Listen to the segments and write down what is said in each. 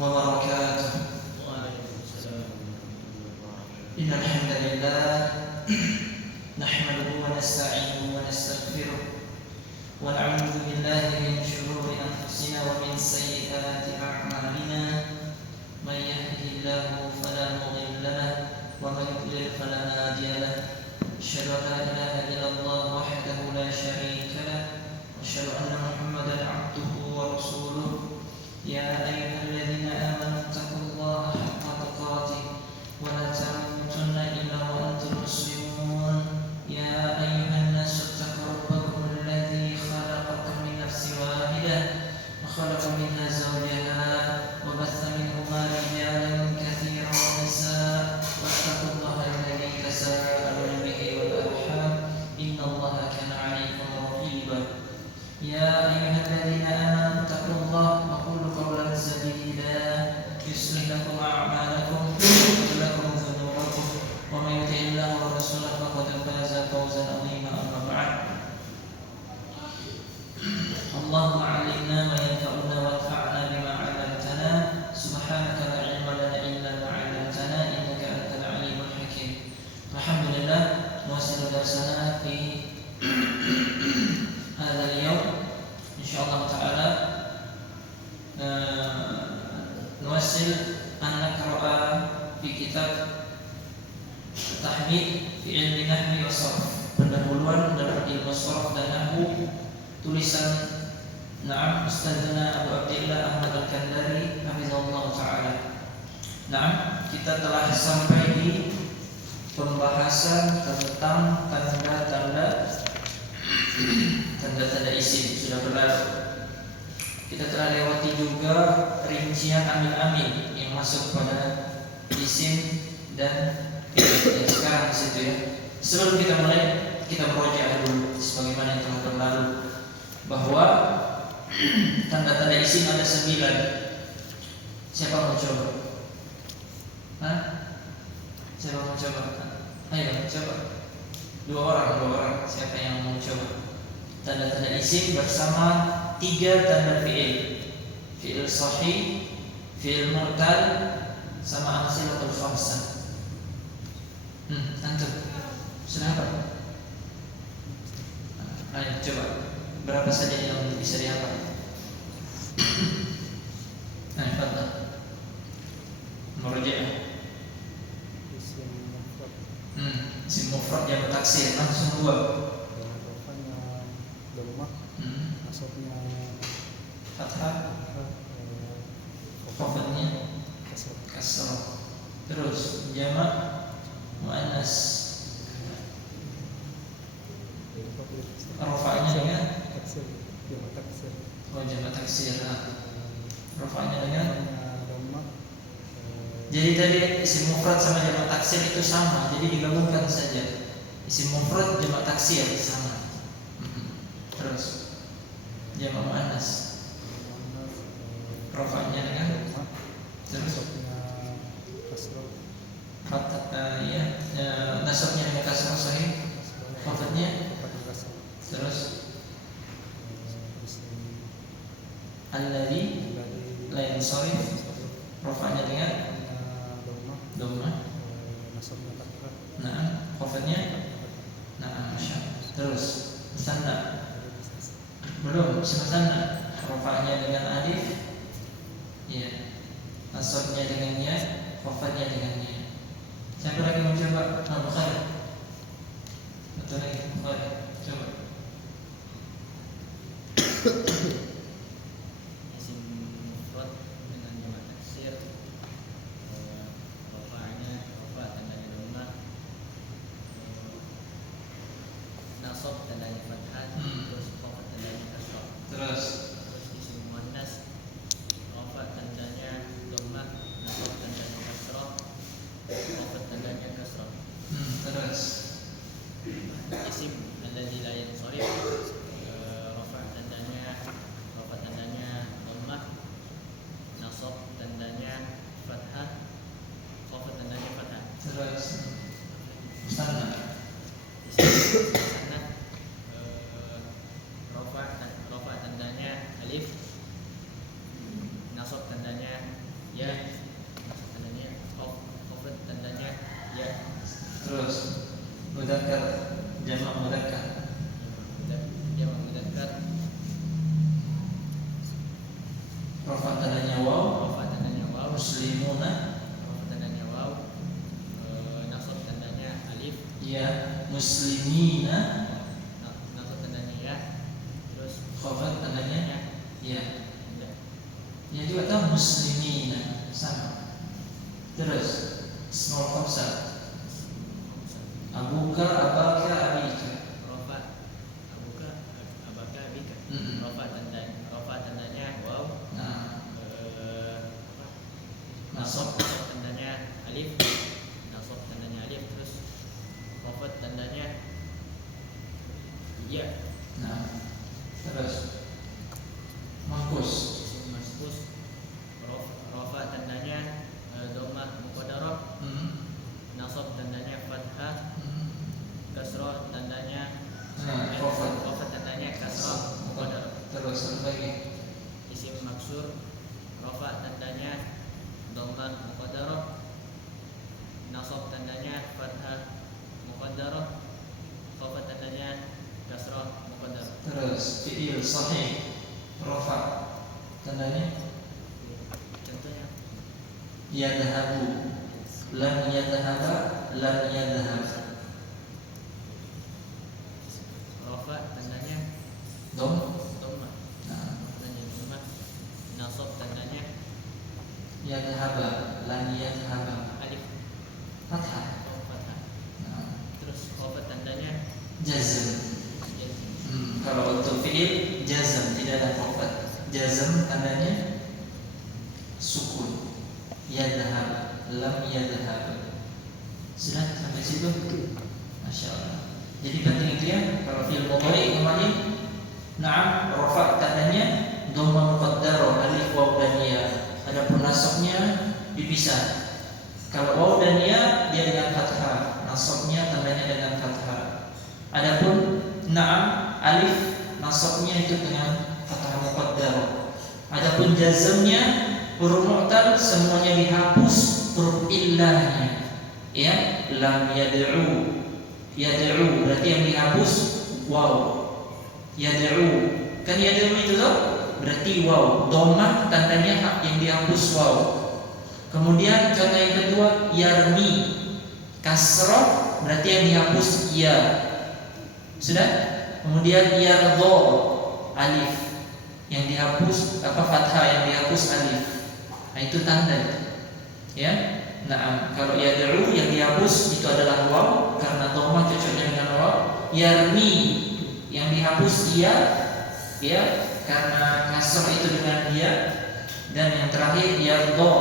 وبركاته. إن الحمد لله نحمده ونستعينه ونستغفره ونعوذ بالله من شرور أنفسنا ومن سيئات أعمالنا. من يهده الله فلا مضل له ومن يضلل فلا هادي له. أشهد أن لا إله إلا الله وحده لا شريك له وأشهد أن محمدا عبده ورسوله. يا أيها الذين آمنوا اتقوا الله حق تقاته ولا تموتن إلا وأنتم مسلمون. يا أيها الناس اتقوا ربكم الذي خلقكم من نفس واحدة وخلق منها زوجها وبث منهما رجالا كثيرا ونساء واتقوا الله الذي تساءلون به والأرحام إن الله كان عليكم رقيبا. يا أيها الذين آمنوا اتقوا الله وقولوا قولا سديدا يصلح لكم أعمالكم ويغفر لكم ذنوبكم ومن يطع الله ورسوله فقد فاز فوزا عظيما. أما بعد، اللهم علمنا ما ينفعنا وانفعنا بما علمتنا. سبحانك لا علم لنا إلا ما علمتنا إنك أنت العليم الحكيم. الحمد لله، نواصل درسنا في هذا اليوم إن شاء الله تعالى. نواصل أن نقرأ في كتاب Tahmid fi ilmi nahwi wa sarf, pendahuluan dalam ilmu sarf dan nahwu, tulisan Naam Ustazana Abu Abdillah Ahmad Al-Kandari hafizahullah ta'ala. Naam, kita telah sampai di pembahasan tentang tanda-tanda isim, sudah berlalu. Kita telah lewati juga rincian amil-amil yang masuk pada isim dan sekarang di situ ya. Sebelum kita mulai, kita merujuk dulu sebagaimana yang telah berlalu bahwa tanda-tanda isim ada 9. Siapa mau coba? Siapa mau coba? Ayo coba. Dua orang. Siapa yang mau coba? Tanda-tanda isim bersama 3 tanda fi'il. Fi'il sahih, fi'il mu'tal, sama amsilatul khamsah. Antum sudah apa? Ayo coba. Berapa saja yang bisa dihafal? Ayo fadhal. Murji'ah. Isim mufrad jamak taksir langsung 2. Rafanya dhammah, nasabnya fathah, khafdnya kasrah. Terus jamak muannas, rafa'nya dengan taksir, jamak taksir. jamak taksir. Rafa'nya dengan dhammah. Jadi tadi isim mufrad sama jamak taksir itu sama, jadi digabungkan saja. Isim mufrad jamak taksir sama. Terus jamak muannas, rafa'nya dengan terus nasabnya dengan kasrah sahih, khafdnya terus alladzi la yansarif, rafa'nya dengan dhammah, nasabnya fathah. na'am, khafdnya na'am, masyaallah. Terus musanna belum, musanna rafa'nya dengan alif, ya, nasabnya dengan ya, khafdnya dengan ya. Siapa lagi mau coba? Bukhari. Betul lagi, Bukhari. Coba. Isim mufrad dengan jamak taksir, rafa'nya rafa' tandanya dhammah, nasab tandanya fathah, terus khafd tandanya kasrah. Terus Isim muannas, rafa' tandanya dhammah, nasab tandanya kasrah, khafd tandanya kasrah. Terus Isim alladzi la yansarif, rafa' tandanya dhammah, nasab tandanya fathah, khafd tandanya fathah. terus musanna Isim musanna, rafa' tandanya alif, nasab tandanya ya, nasab tandanya khafat tandanya ya, Terus mudzakkar, jamak mudzakkar. jamak mudzakkar Rafa tandanya waw, rafa tandanya waw, muslimuna rafa tandanya waw, nasab tandanya alif, ya, muslimina nasab tandanya ya, terus khafat tandanya ya. ya. Ya juga tahu muslimina sama. Terus small khamsah, abuka, abaka, abika. Rafa abuka abaka abika. Mm-mm. Rafa tandanya waw, Nah, apa? nasab Nasab tandanya alif, nasab tandanya alif, terus khafat tandanya ya, nah, terus mangkus. isim maskus, rafa tandanya dhammah muqaddarah, nasab tandanya fathah, kasrah tandanya Nah, khafat. khafat tandanya kasrah muqaddarah. Terus satu lagi. Isim maksur, rafa tandanya dhammah muqaddarah, nasab tandanya fathah muqaddarah, khafat tandanya kasrah muqaddarah. Terus fi'il sahih, rafa tandanya Contohnya yadhabu, lam yadhaba, lam yadhhab. rafa tandanya Dom. dhammah, Nah, tandanya dhammah, nasab tandanya yadhaba, lam yadhhaba. alif, Fathah. fathah, Nah, terus khafat tandanya jazm. Kalau untuk fi'il jazm tidak ada khafat. Jazm tandanya sukun. Yadhhab, lam yadhhab. Sudah sampai situ? Masya Allah. Jadi penting itu ya. Kalau fi'il mudhari kemarin, na'am, rafa tandanya dhamma muqaddarah, alif waw dan ya. Adapun nasabnya dipisah. Kalau waw dan ya dia dengan fathah, nasabnya tandanya dengan fathah. Adapun na'am, alif nasabnya itu dengan fathah muqaddarah. Adapun jazmnya huruf mu'tal semuanya dihapus, huruf illahnya. Ya, lam yad'u. Yad'u berarti yang dihapus waw. Yad'u. Kan yad'u itu loh, berarti waw. Dhammah tandanya yang dihapus waw. Kemudian contoh yang kedua yarmi. Kasrah berarti yang dihapus ya. Sudah? Kemudian yardha, alif yang dihapus, fathah yang dihapus alif. Nah, itu tanda itu. Ya. Nah, kalau yad'u yang dihapus itu adalah waw karena dhammah cocoknya dengan waw. Yarmi yang dihapus ya karena kasrah itu dengan ya. Dan yang terakhir yardha,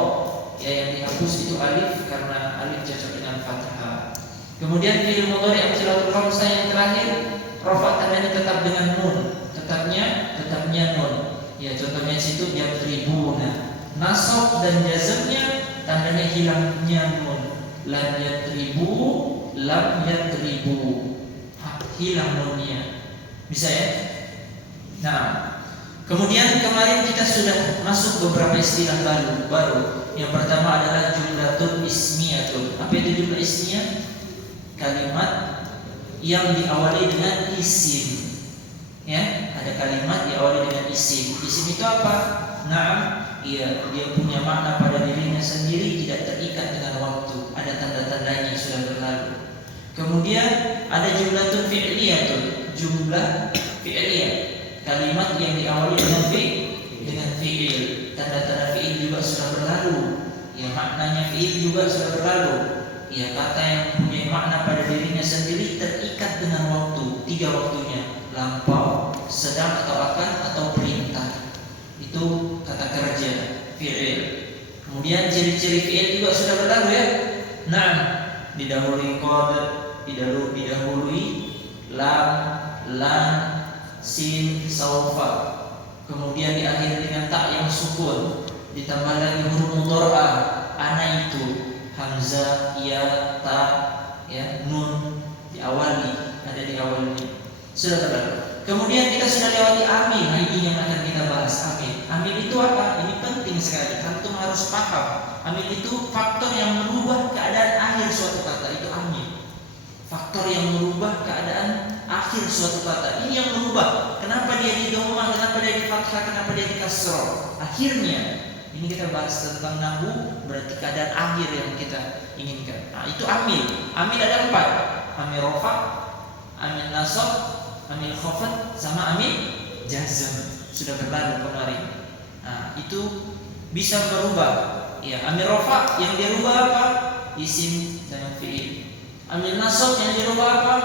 ya yang dihapus itu alif karena alif cocok dengan fathah. Kemudian fi'il mudhari amsilatul khamsah yang terakhir rafa tandanya tetap dengan nun, tetapnya nun. Ya contohnya situ yadribuna. Nasab dan jazmnya tandanya hilangnya nun. Lam yadribu, lam yadribu. Hilang nunnya. Bisa ya? Nah, kemudian kemarin kita sudah masuk beberapa istilah baru. Yang pertama adalah jumlatun ismiyatun. Apa itu jumlah ismiyah? Kalimat yang diawali dengan isim. Ya, ada kalimat diawali dengan isim. Isim itu apa? Nah, dia punya makna pada dirinya sendiri, tidak terikat dengan waktu. Ada tanda-tandanya yang sudah berlalu. Kemudian ada jumlatun fi'liyatun, jumlah fi'liyah. Kalimat yang diawali dengan fi'il. Tanda-tanda fi'il juga sudah berlalu. Ya, maknanya fi'il juga sudah berlalu. Ya, kata yang punya makna pada dirinya sendiri terikat dengan waktu. 3 waktunya, lampau, sedang atau akan atau perintah. Itu kata kerja, fi'il. Kemudian ciri-ciri fi'il juga sudah berlalu ya. Nah, didahului qad, didahului lam, lan, sin, saufa. Kemudian diakhiri dengan tak yang sukun. Ditambah lagi huruf mudhari'ah, ana itu, hamzah, ya, ta, ya, nun diawali, ada di awalnya. Sudah terlalu. Kemudian kita sudah lewati amil. Nah, ini yang akan kita bahas, amil. Amil itu apa? Ini penting sekali. Antum harus paham. Amil itu faktor yang merubah keadaan akhir suatu kata, itu amil. Faktor yang merubah keadaan akhir suatu kata. Ini yang merubah. Kenapa dia di dhammah, kenapa dia di fathah, kenapa dia di kasrah. Akhirnya, ini kita bahas tentang nahwu, berarti keadaan akhir yang kita inginkan. Nah, itu amil. Amil ada 4. Amil rafa, amil nasab, amil khafad, sama amil jazm. Sudah berlalu kemarin. Nah, itu bisa berubah. Ya, amil rafa yang dia rubah apa? Isim dengan fi'il. Amil nasab yang dirubah apa?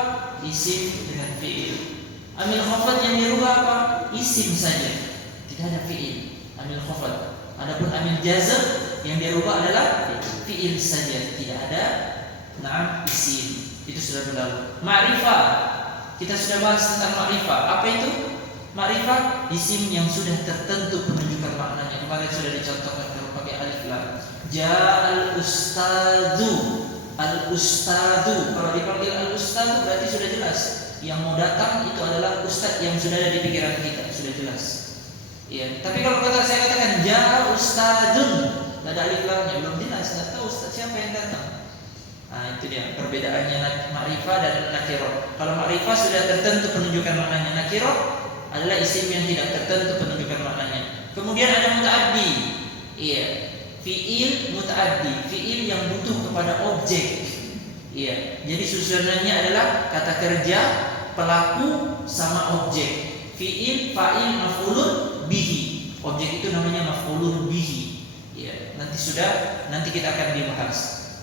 Isim dengan fi'il. Amil khafad yang dirubah apa? Isim saja, tidak ada fi'il. Amil khafad. Adapun amil jazm yang dirubah adalah fi'il saja, tidak ada isim. Itu sudah berlalu. Ma'rifah, kita sudah bahas tentang ma'rifah. Apa itu? Ma'rifah isim yang sudah tertentu penunjukan maknanya. Kemarin sudah dicontohkan kalau pakai alif lam. Ja'al ustadzu. Al-ustadzu, kalau dipanggil al-ustadzu berarti sudah jelas. Yang mau datang itu adalah ustadz yang sudah ada di pikiran kita, sudah jelas. Iya. Tapi kalau saya katakan ja'a ustadzun, tidak ada alif lamnya, belum jelas, tidak tahu ustadz siapa yang datang. Nah, itu dia perbedaannya ma'rifah dan nakirah. Kalau ma'rifah sudah tertentu penunjukan maknanya, nakirah adalah isim yang tidak tertentu penunjukan maknanya. Kemudian ada muta'addi. Iya. Fi'il muta'addi, fi'il yang butuh kepada objek. Iya. Jadi susunannya adalah kata kerja, pelaku sama objek. Fi'il, fa'il, maf'ulun bihi. Objek itu namanya maf'ulun bihi. Iya. Nanti kita akan dibahas.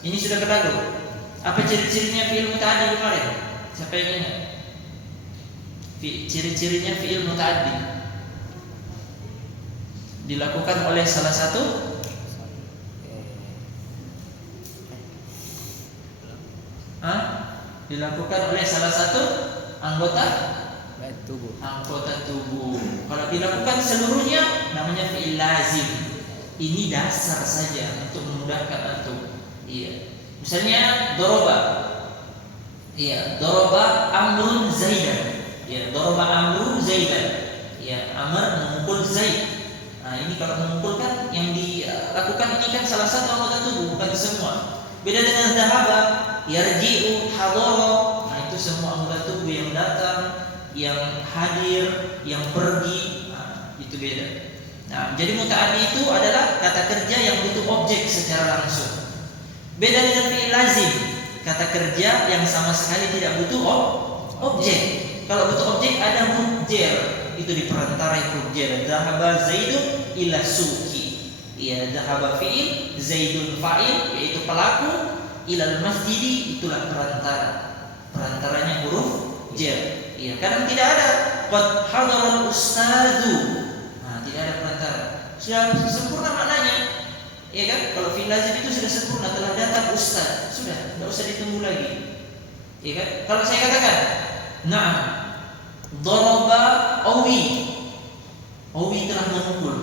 Ini sudah berlalu. Apa ciri-cirinya fi'il muta'addi kemarin? Siapa yang ingat? Ciri-cirinya fi'il muta'addi dilakukan oleh salah satu dilakukan oleh salah satu anggota tubuh. Anggota tubuh. Kalau dilakukan seluruhnya namanya fi'il lazim. Ini dasar saja untuk memudahkan antum. Iya. Misalnya doroba. Iya, doroba amrun zaidan. Iya, doroba amrun zaidan. Iya, Amr memukul Zaid. Nah, ini kalau memukul kan yang dilakukan ini kan salah satu anggota tubuh, bukan semua. Beda dengan dhahaba, yarji'u, hadara. Nah, itu semua anggota tubuh yang datang, yang hadir, yang pergi. Nah, itu beda. Nah, jadi muta'addi itu adalah kata kerja yang butuh objek secara langsung. Beda dengan fi'il lazim, kata kerja yang sama sekali tidak butuh objek. Kalau butuh objek ada mubjer, itu diperantarai mubjer. Dhahaba Zaidun ila suki. Ya, dhahaba fi'il, Zaidun fa'il, yaitu pelaku, ilal masjidi, itulah perantara. Perantaranya huruf jar. Ya, kadang tidak ada. Qad hadaral ustadzu. Nah, tidak ada perantara. Sudah sempurna maknanya. Ya kan? Kalau fi'il lazim itu sudah sempurna, telah datang ustaz. Sudah, tidak usah ditunggu lagi. Ya kan? Kalau saya katakan, na'am, daraba Awi. Awi telah memukul.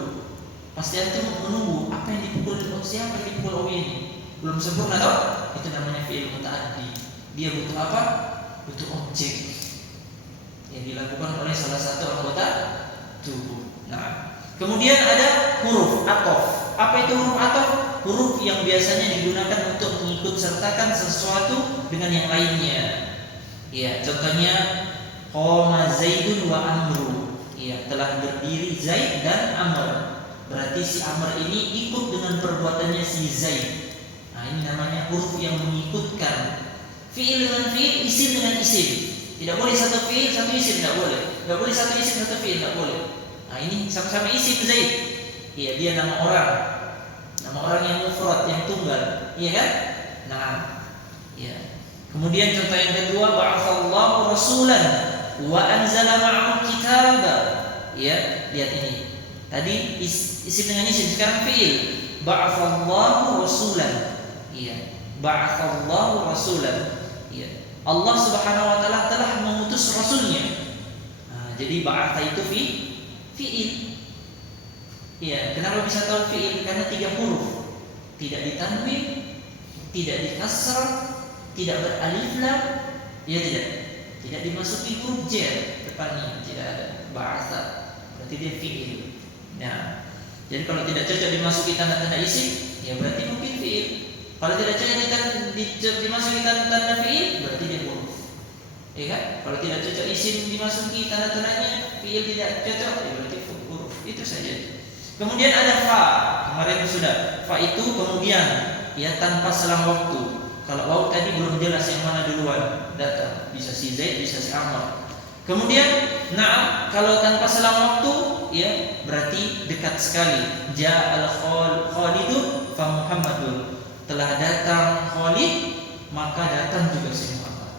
Pasti antum menunggu apa yang dipukul, siapa yang dipukul Awi ini. Belum sempurna toh? Itu namanya fi'il muta'addi. Dia butuh apa? Butuh objek yang dilakukan oleh salah satu anggota tubuh. Nah, kemudian ada huruf athof. Apa itu huruf athof? Huruf yang biasanya digunakan untuk mengikut sertakan sesuatu dengan yang lainnya. Ya, contohnya qama Zaidun wa Amru. Ya, telah berdiri Zaid dan Amr. Berarti si Amr ini ikut dengan perbuatannya si Zaid. Nah, ini namanya huruf yang mengikutkan. Fi'il dengan fi'il, isim dengan isim. Tidak boleh satu fi'il, satu isim, tidak boleh. Tidak boleh satu isim, satu fi'il, tidak boleh. Nah, ini sama-sama isim Zaid. Iya, dia nama orang. Nama orang yang mufrad, yang tunggal. Iya kan? Nah, ya. Kemudian contoh yang kedua, ba'atsallahu rasulan wa anzala ma'al kitaba. Ya, lihat ini. Tadi isim dengan isim, sekarang fi'il. Ba'atsallahu rasulan. Iya, ba'atsallahu rasulan. Iya. Allah Subhanahu wa taala telah mengutus rasulnya. Nah, jadi ba'atha itu fi'il. Iya, kenapa bisa tahu fi'il? Karena 3 huruf. Tidak ditanwin, tidak dikasrah, tidak beralif lam. Ya tidak. Tidak dimasuki huruf jar depannya, tidak ada. Ba'atha. Berarti dia fi'il. Nah, Jadi kalau tidak cocok dimasuki tanda-tanda isim, ya berarti mungkin fi'il. Kalau tidak cocok dimasuki tanda fi'il, berarti dia huruf. Ya kan? Kalau tidak cocok isim dimasuki tanda-tandanya, fi'il tidak cocok, ya berarti huruf. Itu saja. Kemudian ada fa, kemarin sudah. Fa itu kemudian ya tanpa selang waktu. Kalau waw tadi belum jelas yang mana duluan datang, bisa si Zaid, bisa si Amr. Kemudian na'am kalau tanpa selang waktu ya berarti dekat sekali. Ja'al Khalidun fa Muhammadun. Telah datang Khalid, maka datang juga si Muhammad.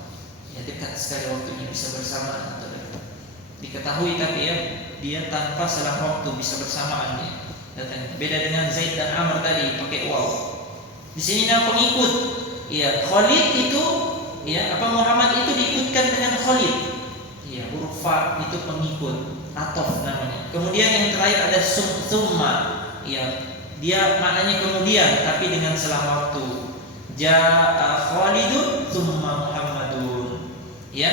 Ya dekat sekali waktunya, bisa bersamaan atau dekat. Diketahui tapi ya dia tanpa selang waktu bisa bersamaan dia datang. Beda dengan Zaid dan Amr tadi pakai waw. Di sini nama pengikut. Ya Khalid itu ya Muhammad itu diikutkan dengan Khalid. Ya huruf fa itu pengikut, atof namanya. Kemudian yang terakhir ada summa. Ya dia maknanya kemudian tapi dengan selang waktu. Ja'a Khalidun summa Muhammadun. Ya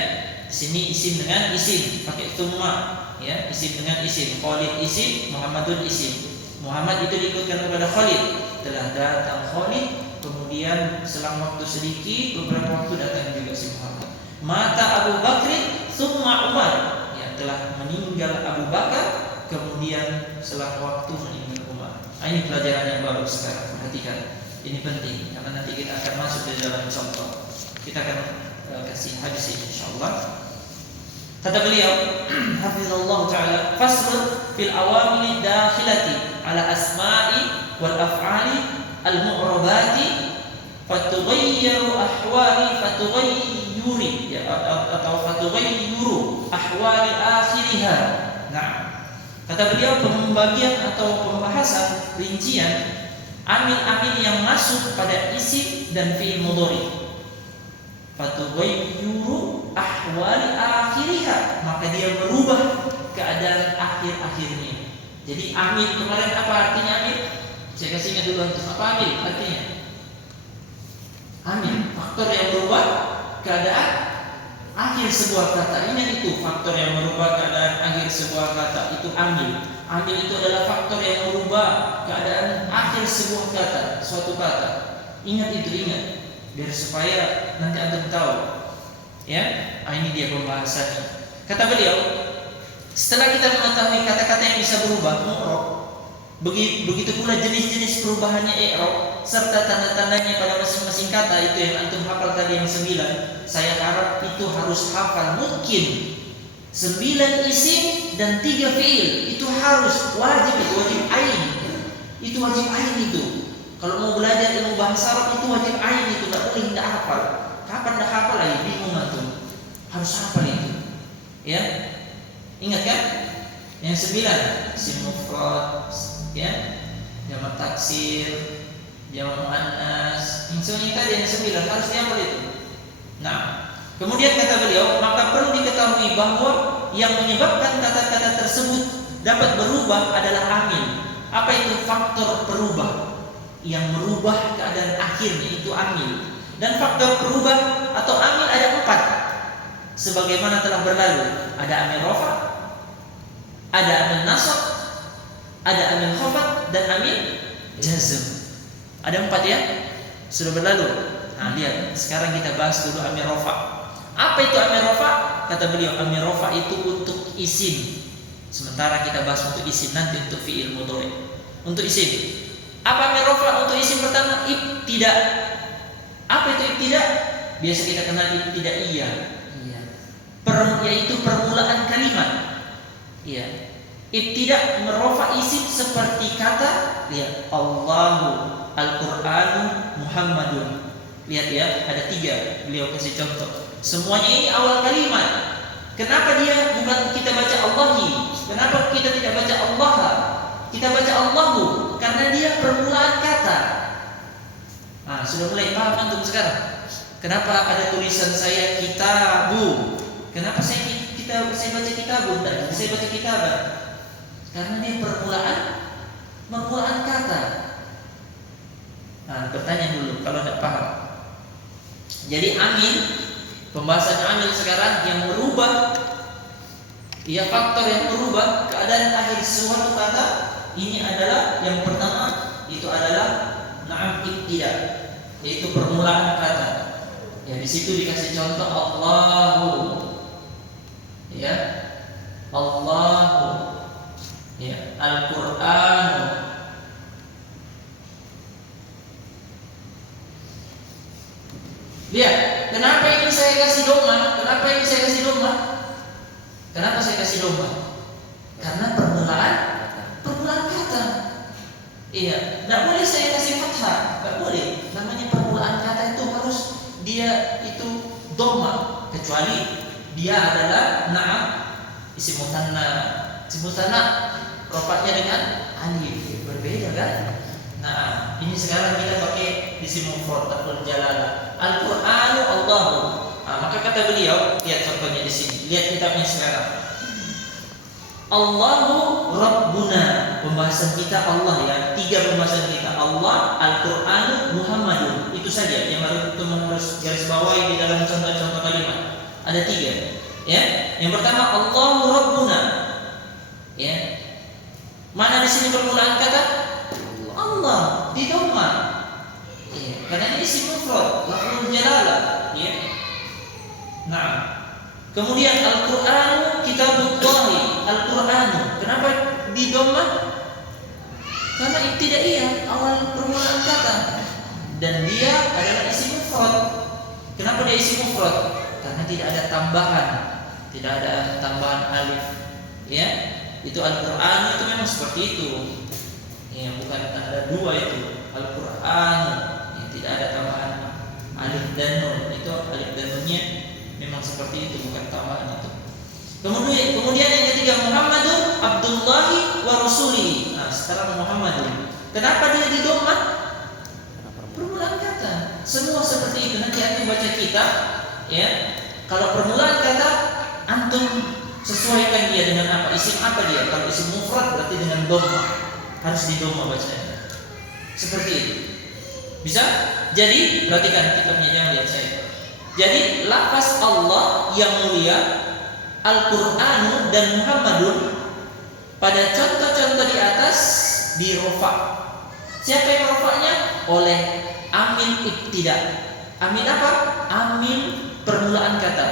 sini isim dengan isim pakai summa. Ya isim dengan isim. Khalid isim, Muhammadun isim. Muhammad itu diikutkan kepada Khalid. Telah datang Khalid, kemudian selang waktu sedikit beberapa waktu datang juga si Muhammad. Mata Abu Bakr summa Umar. Ya telah meninggal Abu Bakar, kemudian selang waktu meninggal Umar. Ini pelajaran yang baru sekarang. Perhatikan. Ini penting karena nanti kita akan masuk di dalam contoh. Kita akan kasih hadis ini insyaallah. Kata beliau, hafizallahu taala, faslun fil awamil dakhilati ala asma'i wal af'ali al mu'rabati fatughayyiru ahwali fatughayyuri ya atau fatughayyuru ahwali akhiriha. Nah, kata beliau pembagian atau pembahasan rincian amil-amil yang masuk pada isim dan fi'il mudhari. Fatughayyuru ahwali akhiriha, maka dia merubah keadaan akhir-akhirnya. Jadi amil kemarin apa artinya amil? Saya kasih ingat dulu apa amil artinya? Amil, faktor yang merubah keadaan akhir sebuah kata. Ingat itu, faktor yang merubah keadaan akhir sebuah kata itu amil. Amil itu adalah faktor yang merubah keadaan akhir sebuah kata, suatu kata. Ingat itu, ingat. Biar supaya nanti antum tahu. Ya, ini dia pembahasannya. Kata beliau, setelah kita mengetahui kata-kata yang bisa berubah, mu'rab, begitu pula jenis-jenis perubahannya i'rab serta tanda-tandanya pada masing-masing kata, itu yang antum hafal tadi yang 9. Saya harap itu harus hafal mungkin 9 isim dan 3 fi'il. Itu harus wajib, itu wajib ain. Itu wajib ain itu. Kalau mau belajar ilmu bahasa Arab itu wajib ain itu, enggak boleh tidak hafal. Kapan dah hafal lagi bingung antum. Harus hafal itu. Ya. Ingat kan? Yang 9, isim mufrad, ya. Jamak taksir, jamak muannas. Yang semuanya tadi yang 9 harus dihafal itu. Nah, kemudian kata beliau, maka perlu diketahui bahwa yang menyebabkan kata-kata tersebut dapat berubah adalah amil. Apa itu faktor perubah? Yang merubah keadaan akhirnya itu amil. Dan faktor perubah atau amil ada 4. Sebagaimana telah berlalu. Ada amil rafa, ada amil nasab, ada amil khafad dan amil jazm. Ada 4 ya. Sudah berlalu. Nah, lihat. Sekarang kita bahas dulu amil rafa. Apa itu amil rafa? Kata beliau, amil rafa itu untuk isim. Sementara kita bahas untuk isim, nanti untuk fi'il mudhari. Untuk isim. Apa amil rafa untuk isim pertama? Ibtida. Apa itu ibtida? Biasa kita kenal ibtidaiyah. Iya. Yaitu permulaan kalimat. Iya. Ibtida merofa isim seperti kata, lihat, Allahu, Al-Qur'anu, Muhammadun. Lihat ya, ada 3. Beliau kasih contoh. Semuanya ini awal kalimat. Kenapa dia bukan kita baca Allahi? Kenapa kita tidak baca Allah? Kita baca Allahu karena dia permulaan kata. Nah, sudah mulai paham antum sekarang? Kenapa ada tulisan saya kitabu? Kenapa saya baca kitabu? Tidak, saya baca kitabah. Karena dia permulaan kata. Nah, bertanya dulu kalau tidak paham. Jadi amil, pembahasan amil sekarang yang merubah, ya faktor yang merubah keadaan akhir suatu kata Ini adalah yang pertama, itu adalah na'am ibtida, yaitu permulaan kata. Ya, di situ dikasih contoh Allahu. Ya. Allahu. Ya, Al-Qur'an. Lihat, kenapa ini saya kasih doma? Kenapa ini saya kasih doma? Kenapa saya kasih doma? Karena permulaan kata. Iya, tidak boleh saya kasih fathah, tidak boleh. Namanya permulaan kata itu harus dia itu doma, kecuali dia adalah na'am isim mutanna. Isim mutanna rofa'nya dengan alif, berbeda kan? Nah, ini sekarang kita pakai isim mufrad lafzul jalalah. Al-Qur'anu Allahu. Nah, maka kata beliau, lihat contohnya di sini. Lihat kitabnya sekarang. Allahu Rabbuna. Pembahasan kita Allah ya. 3 pembahasan kita. Allah, Al-Qur'anu, Muhammadun. Itu saja yang harus garis bawahi di dalam contoh-contoh kalimat. Ada 3. Ya. Yang pertama Allahu Rabbuna. Ya. Mana di sini permulaan kata? Allah di dhamma. Ya. Karena ini isim mufrad, lafzul jalalah. Ya. Nah. Kemudian Al-Qur'anu kitabullahi. Al-Qur'anu. Kenapa di dhamma? Karena ibtidaiyah, awal permulaan kata. Dan dia adalah isim mufrad. Kenapa dia isim mufrad? Karena tidak ada tambahan. Tidak ada tambahan alif. Ya. Itu Al-Qur'an itu memang seperti itu. Ya, bukan ada 2 itu. Al-Qur'an, ya, tidak ada tambahan alif dan nun. Itu alif dan nunnya memang seperti itu, bukan tambahan itu. Kemudian yang ketiga Muhammadun Abdullahi wa Rasulihi. Nah, sekarang Muhammadun. Kenapa dia di dhamma? Permulaan kata. Semua seperti itu. Nanti antum baca kitab, ya. Kalau permulaan kata antum sesuaikan dia dengan apa? Isim apa dia? Kalau isim mufrad berarti dengan dhamma. Harus di dhamma bacanya. Seperti itu. Bisa? Jadi perhatikan kitabnya, jangan lihat saya. Jadi lafaz Allah yang mulia, Al-Qur'anu dan Muhammadun pada contoh-contoh di atas di rofa. Siapa yang rofanya? Oleh amil ibtida. Amil apa? Amil permulaan kata.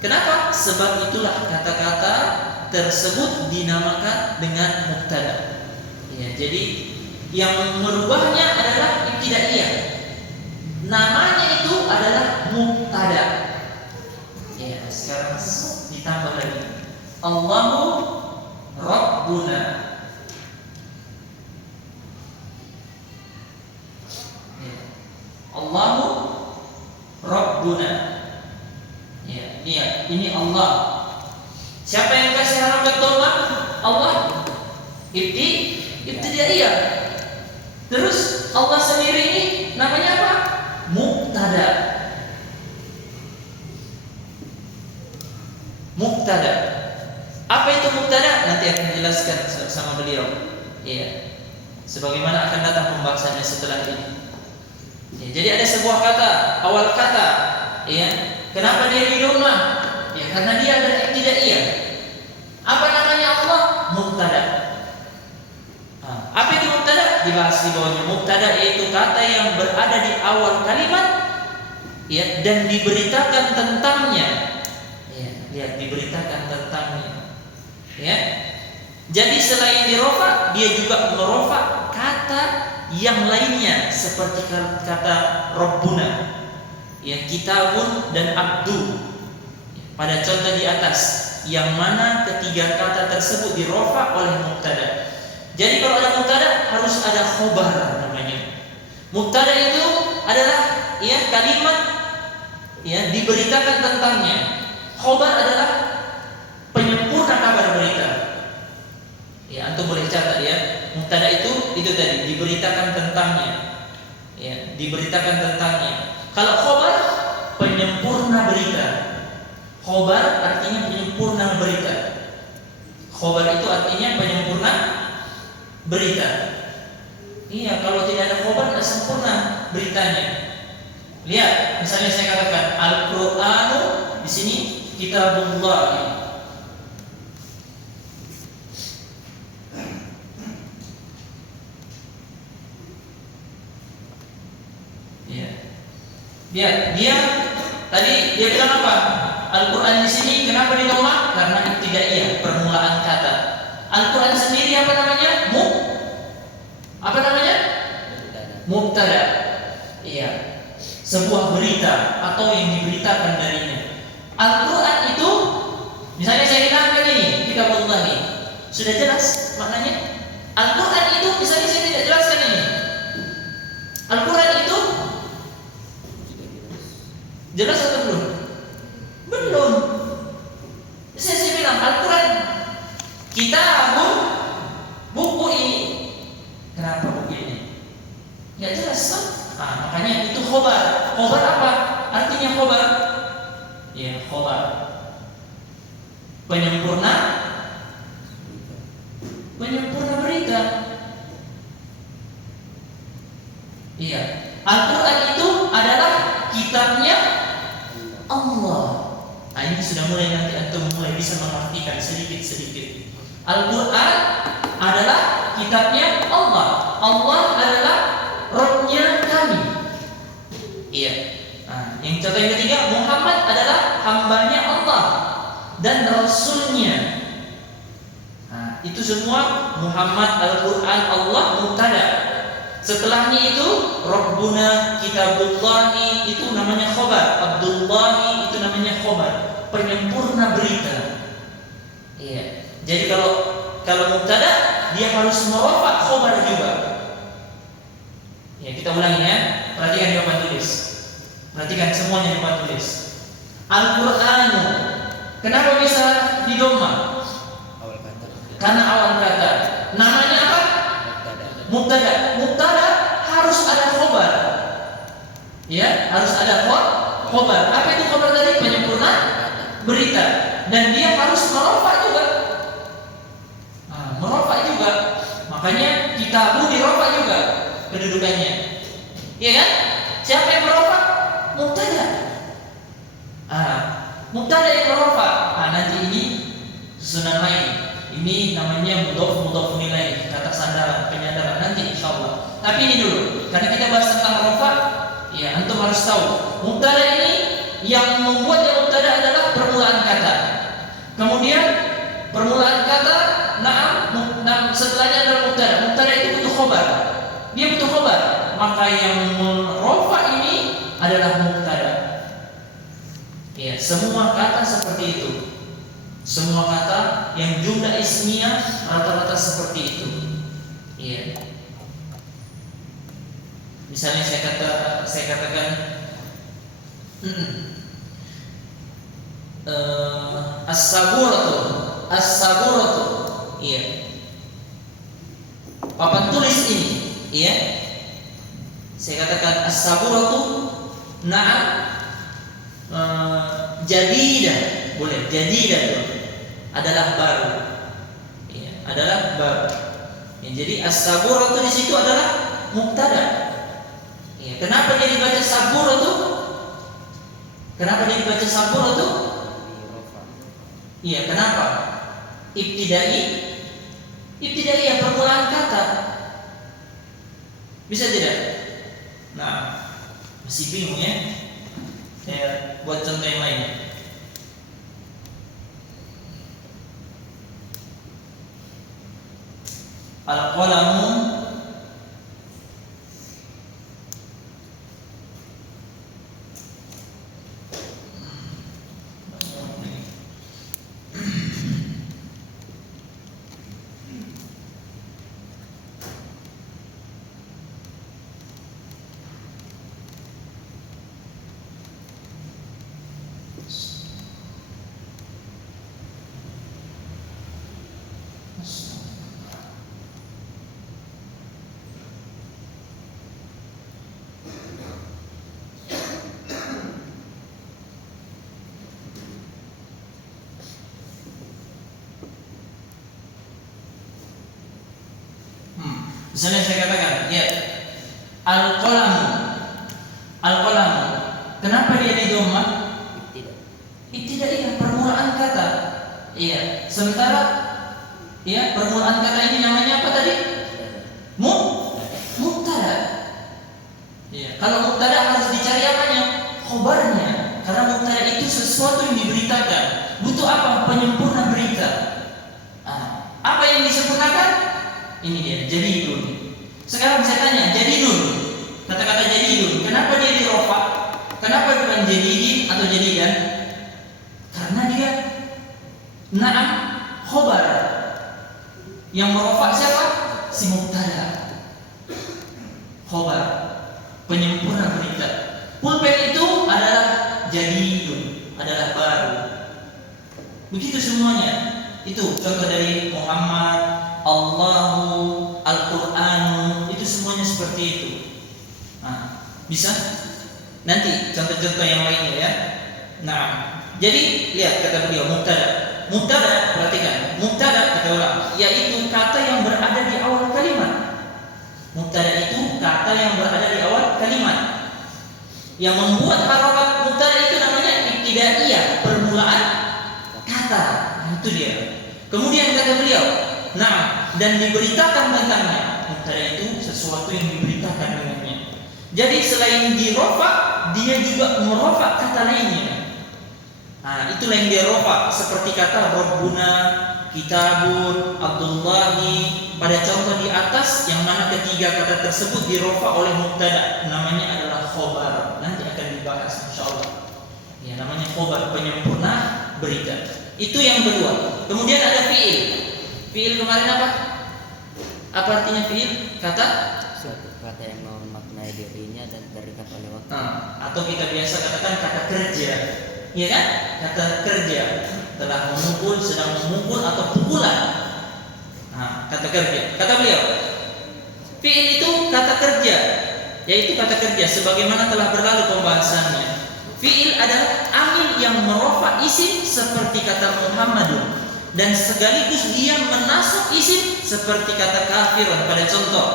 Kenapa? Sebab itulah kata-kata tersebut dinamakan dengan mubtada. Ya, jadi yang merubahnya adalah ibtidaiyah. Namanya itu adalah mubtada. Ya, sekarang ditambah lagi. Allahu Rabbuna. Ya. Allahu Rabbuna. Ya, lihat, ini Allah. Siapa yang kasih harakat dhamma? Allah. Ibtidaiyah. Terus Allah sendiri ini namanya apa? Mubtada. Mubtada. Apa itu mubtada? Nanti akan dijelaskan sama beliau. Ya. Sebagaimana akan datang pembahasannya setelah ini. Ya, jadi ada sebuah kata, awal kata, ya. Kenapa dia di dhamma? Ya, karena dia ada ibtidaiyah. Apa namanya Allah? Mubtada. Apa itu mubtada? Dibahas di bawahnya. Mubtada yaitu kata yang berada di awal kalimat, ya, dan diberitakan tentangnya. Ya, lihat, diberitakan tentangnya. Ya. Jadi selain dirofa, dia juga merofa kata yang lainnya seperti kata Rabbuna, ya, kitabun dan abdu. Pada contoh di atas, yang mana ketiga kata tersebut dirofa oleh mubtada. Jadi kalau ada mubtada harus ada khobar namanya. Mubtada itu adalah, ya, kalimat, ya, diberitakan tentangnya. Khobar adalah penyempurna kabar berita. Ya, antum boleh catat ya. Mubtada itu tadi diberitakan tentangnya. Ya, diberitakan tentangnya. Kalau khobar penyempurna berita. Khobar artinya penyempurna berita. Khobar itu artinya penyempurna berita. Iya, kalau tidak ada khobar tidak sempurna beritanya. Lihat, misalnya saya katakan Al-Qur'anu, di sini kitabullah. Dia tadi dia bilang apa? Al-Quran di sini kenapa ditolak? Karena ibtidaiyah, permulaan kata. Al-Quran sendiri apa namanya? Apa namanya? Mubtada. Iya. Sebuah berita atau yang diberitakan darinya. Al-Quran itu, misalnya saya kenalkan ini, kitabullah ini, sudah jelas maknanya. Al-Quran itu, misalnya saya tidak jelaskan ini. Al-Quran itu jelas atau belum? Belum. Saya bilang Al-Quran kitabun, buku ini. Kenapa buku ini? Nggak jelas kan? Makanya itu khobar. Khobar apa? Artinya khobar? Ya, khobar. Penyempurna berita. Iya. Al-Quran itu adalah kitabnya Allah. Nah, ini sudah mulai nanti antum mulai bisa mengartikan sedikit-sedikit. Al-Quran adalah kitabnya Allah. Allah adalah Rabb-nya kami. Iya. Nah, yang contoh yang ketiga, Muhammad adalah hambanya Allah dan Rasulnya. Nah, itu semua Muhammad, Al-Quran, Allah, mubtada. Setelahnya itu Rabbuna, Kitabullahi, itu namanya khobar. Abdullahi, itu namanya khobar, penyempurna berita. Iya. Jadi kalau mubtada dia harus merofak khobar juga. Ya, kita ulangi ya. Perhatikan di papan tulis. Perhatikan semuanya di papan tulis. Al-Qur'anu. Kenapa bisa didoma? Awal kata. Karena awal kata. Namanya apa? Mubtada. Mubtada harus ada khobar. Ya, harus ada khobar. Apa itu khobar tadi? Penyempurna berita. Dan dia harus merofak juga. Merofak juga. Makanya kitabu dirofak juga kedudukannya. Iya kan? Siapa yang merofak? Mubtada. Mubtada yang merofak. Nanti ini susunan lain. Ini namanya mudhof nilai, kata sandaran, penyandaran nanti insyaallah. Tapi ini dulu, karena kita bahas tentang rofa, ya antum harus tahu. Mubtada ini yang membuatnya mubtada adalah permulaan kata. Kemudian permulaan kata, setelahnya adalah mubtada. Mubtada itu butuh khobar. Dia butuh khobar. Maka yang merofa ini adalah mubtada. Ya, semua kata seperti itu. Semua kata yang jumlah ismiyah rata-rata seperti itu. Iya. Misalnya saya katakan as-saburatu. Iya. Papan tulis ini, iya. Saya katakan as-saburatu na'am jadidah. Boleh, jadidah itu adalah baru. Iya, adalah baru. Ya, jadi as-saburatu di situ adalah mubtada. Iya, kenapa dia dibaca saburatu? Kenapa dia dibaca saburatu? Iya, kenapa? Ibtidai ya permulaan kata. Bisa tidak? Nah, masih bingung ya? Saya buat contoh yang lain. Al-qalamu misalnya saya katakan, ya, al-qalamu. Kenapa dia di dhamma? Ibtidai, permulaan kata. Iya, sementara ya permulaan kata ini namanya apa tadi? Mubtada. Iya, kalau mubtada harus dicari apanya? khobarnya. Karena mubtada itu sesuatu yang diberitakan. Butuh apa? Penyempurna berita. Apa yang disempurnakan? Ini dia, jadidun. Sekarang saya tanya, jadidun. Kata-kata jadidun, kenapa dia dirofa? Kenapa bukan jadidin atau jadidan? Karena dia na'am khobar. Yang merofa siapa? Si mubtada. Khobar, penyempurna berita. Pulpen itu adalah jadidun, adalah baru. Begitu semuanya. Itu contoh dari Muhammad, Allahu, Al-Qur'an, itu semuanya seperti itu. Bisa? Nanti contoh-contoh yang lainnya ya. Nah, jadi lihat kata beliau mubtada. Mubtada, perhatikan. Mubtada kata ulang, yaitu kata yang berada di awal kalimat. Mubtada itu kata yang berada di awal kalimat. Yang membuat harokat mubtada itu namanya ibtidaiyah, permulaan kata. Itu dia. Kemudian kata beliau, nah, dan diberitakan tentangnya. Mubtada itu sesuatu yang diberitakan dengannya. Jadi selain dirofa, dia juga merofa kata lainnya. Itulah yang dia rofa, seperti kata Rabbuna, Kitabun, Abdullahi. Pada contoh di atas, yang mana ketiga kata tersebut dirofa oleh mubtada, namanya adalah khobar. Nanti akan dibahas insyaallah. Ya, namanya khobar, penyempurna berita. Itu yang kedua. Kemudian ada fiil. Fiil kemarin apa? Apa artinya fiil? Kata suatu kata yang memaknai dirinya dan terikat oleh waktu. Atau kita biasa katakan kata kerja. Iya kan? Kata kerja. Telah memukul, sedang memukul atau pukulan. Kata kerja. Kata beliau, fiil itu kata kerja, yaitu kata kerja sebagaimana telah berlalu pembahasannya. Fiil adalah amil yang merofa isim seperti kata Muhammadun, dan sekaligus dia menasab isim seperti kata kafirun. Pada contoh,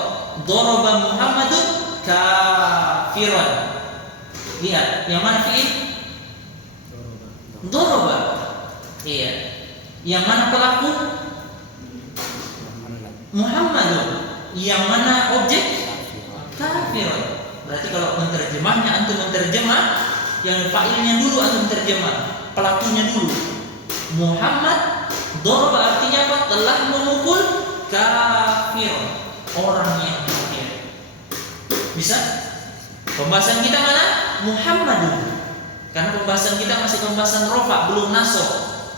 Doroba Muhammadun kafirun. Lihat, yang mana fiil? Doroba. Iya. Yang mana pelaku? Muhammadun. Yang mana objek? Kafirun. Berarti kalau menerjemahnya, antum menerjemah yang fa'ilnya dulu, antum terjemah pelakunya dulu. Muhammad, doroba artinya apa? Telah memukul kafirun, orang yang kafir. Bisa? Pembahasan kita mana? Muhammadun. Karena pembahasan kita masih pembahasan rofa, belum nasab,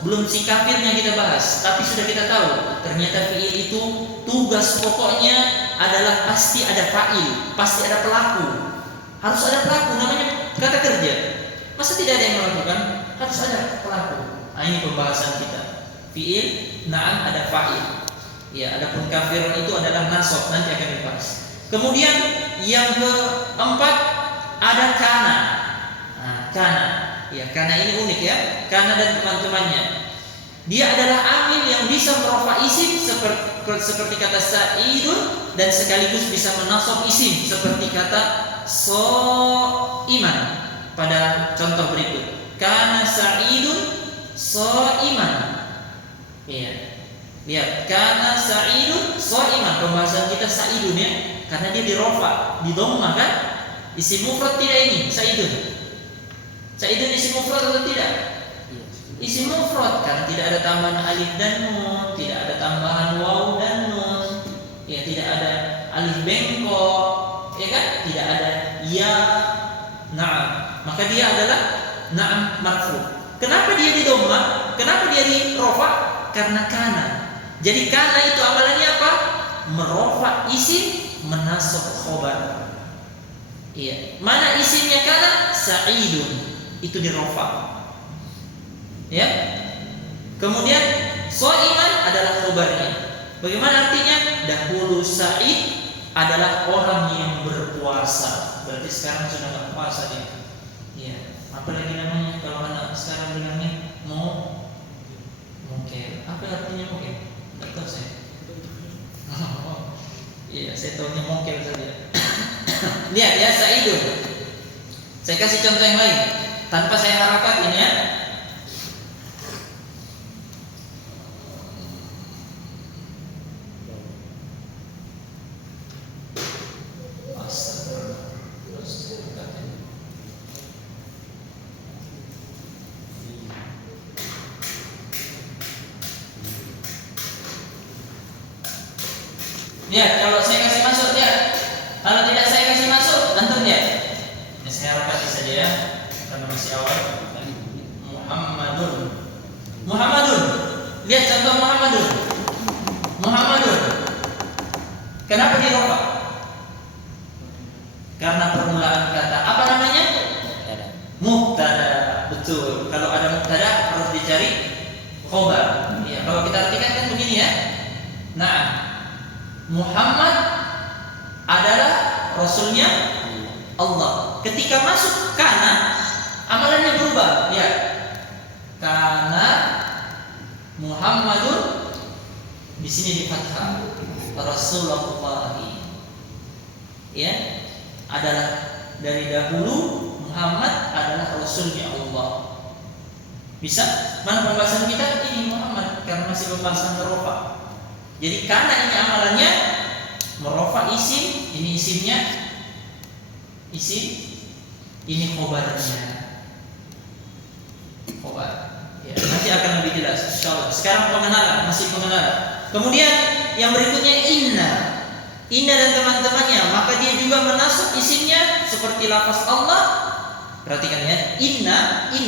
belum si kafirnya kita bahas. Tapi sudah kita tahu, ternyata fi'il itu tugas pokoknya adalah pasti ada fa'il, pasti ada pelaku. Harus ada pelaku, namanya kata kerja. Masa tidak ada yang melakukan? Harus ada pelaku. Ini pembahasan kita. Fi'il, na'am, ada fa'il. Ya, adapun kafirun itu adalah nasab, nanti akan dibahas. Kemudian yang keempat ada kana. Kana. Ya, kana ini unik ya. Kana dan teman-temannya. Dia adalah amil yang bisa merofa isim seperti kata sa'idun, dan sekaligus bisa menasab isim seperti kata so'iman. Pada contoh berikut, kana sa'idun so'iman. Iya. Lihat, kana sa'idun so'iman. Pembahasan kita sa'idun ya, karena dia dirofa, didhamma kan? Isim mufrad tidak ini, sa'idun. Sa'idun isim mufrad atau tidak? Isim mufrad, karena tidak ada tambahan alif dan nun, tidak ada tambahan waw dan nun, ya tidak ada alif bengkok, ya kan? Tidak ada ya, na'am. Maka dia adalah na'am marfu. Kenapa dia didhamma? Kenapa dia dirofa? Karena kana. Jadi kana itu amalannya apa? Merofa isim, menasab khobar. Iya. Mana isimnya kana? Sa'idun. Itu dirofa. Ya. Kemudian so'iman adalah khobarnya. Bagaimana artinya? Dahulu Sa'id adalah orang yang berpuasa. Berarti sekarang sudah nggak puasa dia. Ya. Apalagi namanya kalau anak sekarang bilangnya mokel. Apa artinya mokel? Nggak tahu saya. Iya, saya tahunya mokel saja. Lihat ya, Sa'idun. Saya kasih contoh yang lain tanpa saya harakat ini ya. Ya, kalau saya kasih masuk ya. Kalau tidak saya kasih masuk, antum ya. Ini saya rapati saja ya, karena masih awal. Muhammadun. Muhammadun. Lihat contoh Muhammadun. Muhammadun. Kenapa dirofak? Karena permulaan kata apa namanya? Mubtada. Betul. Kalau ada mubtada harus dicari khobar. Ya, kalau kita artikan kan begini ya. Nah, Muhammad adalah rasulnya Allah. Ketika masuk kana, amalannya berubah. Ya, karena Muhammadun di sini di fathah, Rasulullah. Ya, adalah dari dahulu Muhammad adalah rasulnya Allah. Bisa? Mana pembahasan kita ini Muhammad karena masih pembahasan merofa. Jadi karena ini amalannya merofa isim, ini isimnya, isim, ini khobarnya, khobar. Ya, nanti akan lebih jelas. Insyaallah. Sekarang pengenalan, masih pengenalan. Kemudian yang berikutnya inna dan teman-temannya, maka dia juga menasab isimnya seperti lafaz Allah. Perhatikan ya, inna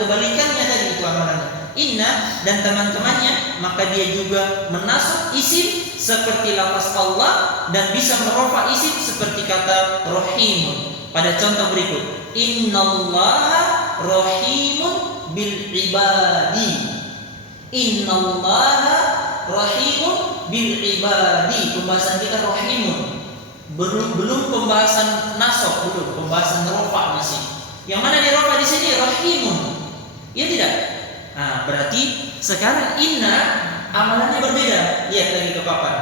kebalikannya tadi itu amalannya. Inna dan teman-temannya, maka dia juga menasab isim seperti lafaz Allah dan bisa merofa isim seperti kata rahimun. Pada contoh berikut, innallaha rahimun bil ibadi. Innallaha rahimun bil ibadi. Pembahasan kita rahimun. Belum pembahasan nasab, belum pembahasan rofa masih. Yang mana dirofa di sini rahimun. Ya tidak? Nah, berarti sekarang inna amalannya berbeda. Lihat lagi ke papan.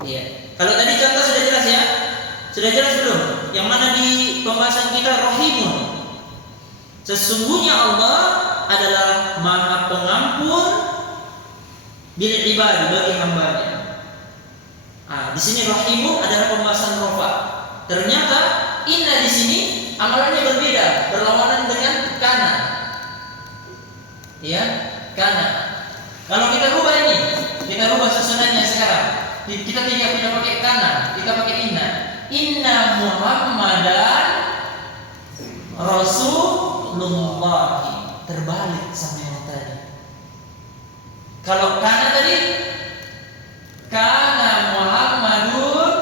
Iya. Kalau tadi contoh sudah jelas ya? Sudah jelas belum? Yang mana di pembahasan kita rahimun. Sesungguhnya Allah adalah Maha Pengampun bil ibadi bagi hambanya. Nah, di sini rahimun adalah pembahasan rofa. Ternyata inna di sini amalannya berbeda, berlawanan dengan kana. Ya, kana. Kalau kita rubah ini, kita rubah susunannya sekarang. Kita tidak pakai kana, kita pakai inna. Inna Muhammadan Rasulullah. Terbalik sama yang tadi. Kalau kana tadi, kana Muhammadun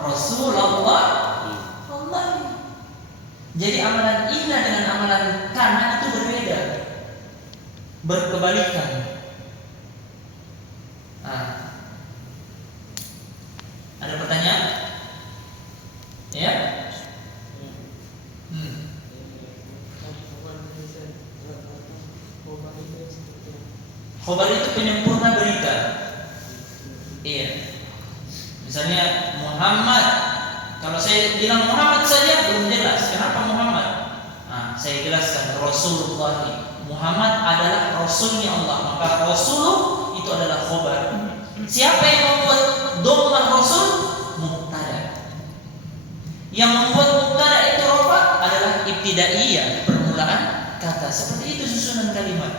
Rasulullah. Allah. Jadi amalan inna dengan amalan kana itu berbeda, berkebalikan. Ada pertanyaan? Ya? Khobar itu penyempurna berita. Iya. Misalnya Muhammad. Kalau saya bilang Muhammad saja belum jelas. Kenapa Muhammad? Nah, saya jelaskan Rasulullah. Muhammad adalah Rasulnya Allah. Maka Rasul itu adalah khobar. Siapa yang membuat dhammah Rasul? Mubtada. Yang membuat mubtada itu rofa adalah ibtidaiyah, permulaan kata. Seperti itu susunan kalimat.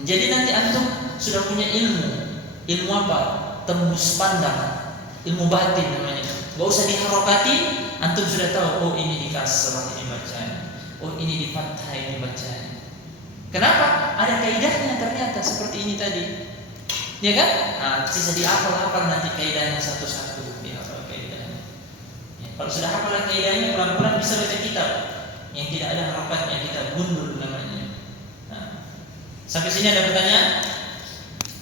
Jadi nanti antum sudah punya ilmu apa? Tembus pandang, ilmu batin namanya. Gak usah diharokati, antum sudah tahu. Oh ini di kasrah ini bacaan, oh ini di fathah ini bacaan. Kenapa? Ada kaidahnya ternyata seperti ini tadi, ya kan? Nah, bisa dihafal nanti kaidahnya satu-satu, dihafal kaidahnya. Ya, kalau sudah hafal kaidahnya, pelan-pelan bisa baca kitab yang tidak ada harokatnya, kita gundul namanya. Sampai sini ada pertanyaan?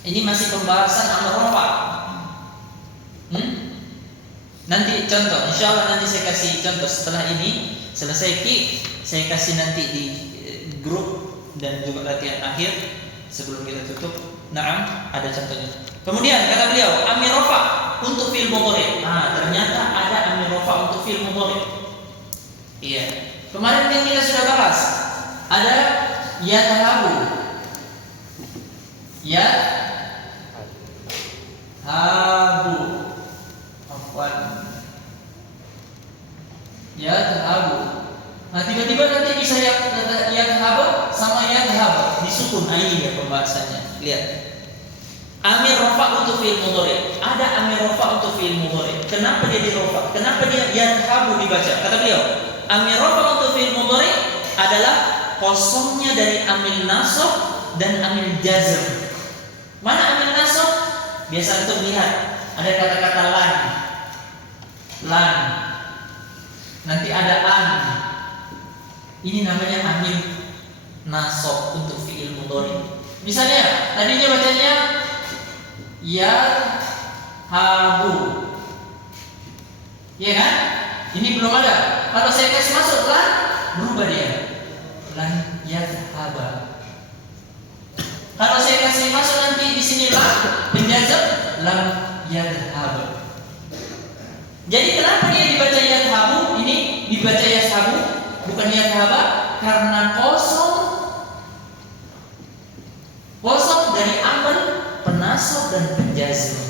Ini masih pembahasan amar rofa. Nanti contoh, insya Allah nanti saya kasih contoh setelah ini selesai saya kasih nanti di grup dan juga latihan akhir sebelum kita tutup. Naam, ada contohnya. Kemudian kata beliau, amir rofa untuk fi'il mudhari'. Ternyata ada amir rofa untuk fi'il mudhari'. Iya. Kemarin yang kita sudah bahas ada yadhabu. Ya habu afwan ya habu. Nah tiba-tiba nanti bisa ya habu sama ya habu disukun. Ini ya pembahasannya. Lihat Amil rofa untuk fi'il mudhari. Ada amil rofa untuk fi'il mudhari. Kenapa dia di rofa? Kenapa dia yadhabu dibaca? Kata beliau, amil rofa untuk fi'il mudhari adalah kosongnya dari amil nasab dan amil jazm. Mana amil nasab? Biasa untuk lihat ada kata-kata lan, nanti ada an. Ini namanya amil nasab untuk fi'il mudhari. Misalnya tadinya bacanya ya habu, ya kan? Ini belum ada. Kalau saya kasih masuk lan, berubah dia. Lan yadhaba. Kalau saya kasih masuk nanti di sini lam penjazm lam yadhaba. Jadi kenapa dia dibaca yadhabu? Ini dibaca yadhabu bukan yadhaba karena kosong dari amal penasab dan penjazm.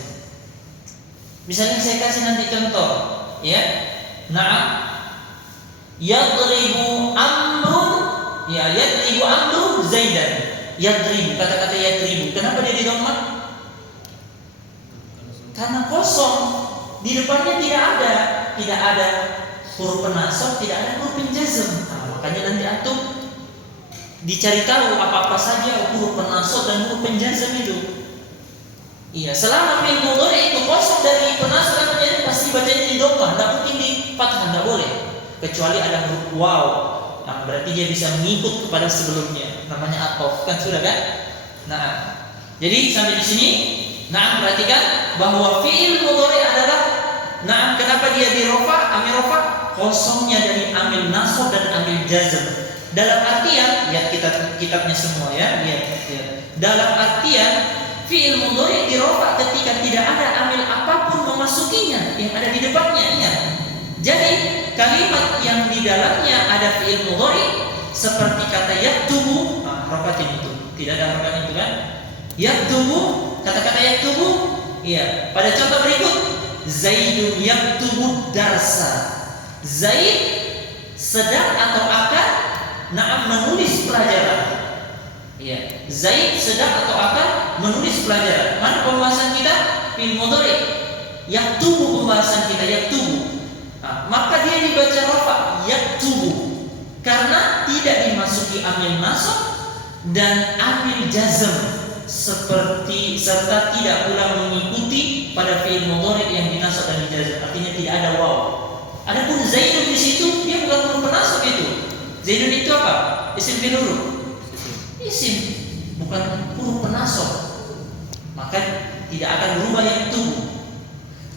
Misalnya saya kasih nanti contoh, ya. Na'am. Yadribu amrun, ya yadribu amru zaidan. Yadribu, kata-kata yadribu. Kenapa dia di dhamma? Karena kosong. Di depannya tidak ada huruf penasab, tidak ada huruf penjazm. Nah, makanya nanti antum dicari tahu apa-apa saja huruf penasab dan huruf penjazm itu. Iya, selama fi'il mudhari itu kosong dari penasab dan penjazm pasti bacanya di dhamma, enggak mungkin di fathah, enggak boleh. Kecuali ada huruf waw, yang berarti dia bisa mengikut kepada sebelumnya, namanya atof, kan sudah kan? Nah, jadi sampai di sini, nah perhatikan bahwa fi'il mudhari adalah, nah kenapa dia di rofa, amil rofa, kosongnya dari amil nasab dan amil jazm. Dalam artian, lihat kitabnya semua ya, lihat. Dalam artian fi'il mudhari di rofa ketika tidak ada amil apapun memasukinya yang ada di depannya, ingat. Jadi kalimat yang di dalamnya ada fi'il mudhari seperti kata yaktubu, harokatin itu, tidak ada harokat itu kan? Yaktubu, kata-kata yaktubu, iya. Pada contoh berikut, Zaidun yaktubu darsa. Zaid sedang atau akan menulis pelajaran. Iya, Zaid sedang atau akan menulis pelajaran. Mana pembahasan kita? Fi'il mudhari. Yaktubu pembahasan kita, yaktubu. Nah, maka dia dibaca rafa, yaktubu, karena tidak dimasuki amil nasab dan amil jazm serta tidak pula mengikuti pada fi'il mudhari yang dinasab dan dijazm. Artinya tidak ada waw. Adapun Zaidun di situ dia bukan huruf penasab itu. Zaidun itu apa? Isim bin huruf. Isim, bukan huruf penasab. Maka tidak akan berubah yang tubuh.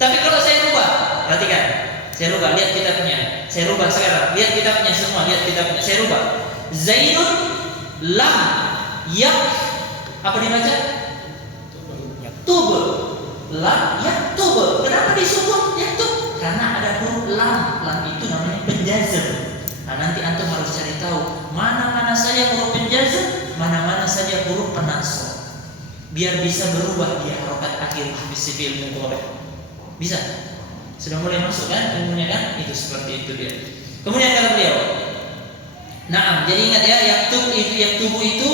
Tapi kalau saya rubah, perhatikan. Saya rubah, lihat kitabnya. Saya rubah sekarang, lihat kitabnya semua, lihat kitabnya. Saya rubah. Zaidun lam yak, apa dibaca? Tube. Lam yak tube. Kenapa disukun yak tube? Karena ada huruf lam. Lam itu namanya penjazm. Nah, nanti antum harus cari tahu mana-mana saja huruf penjazm, mana-mana saja huruf penasab. Biar bisa berubah di harokat akhir habis fi'il mudhari. Bisa? Sudah mulai masuk kan ilmunya kan? Itu seperti itu dia. Kemudian kata beliau, nah, jadi ingat ya, yaktubu itu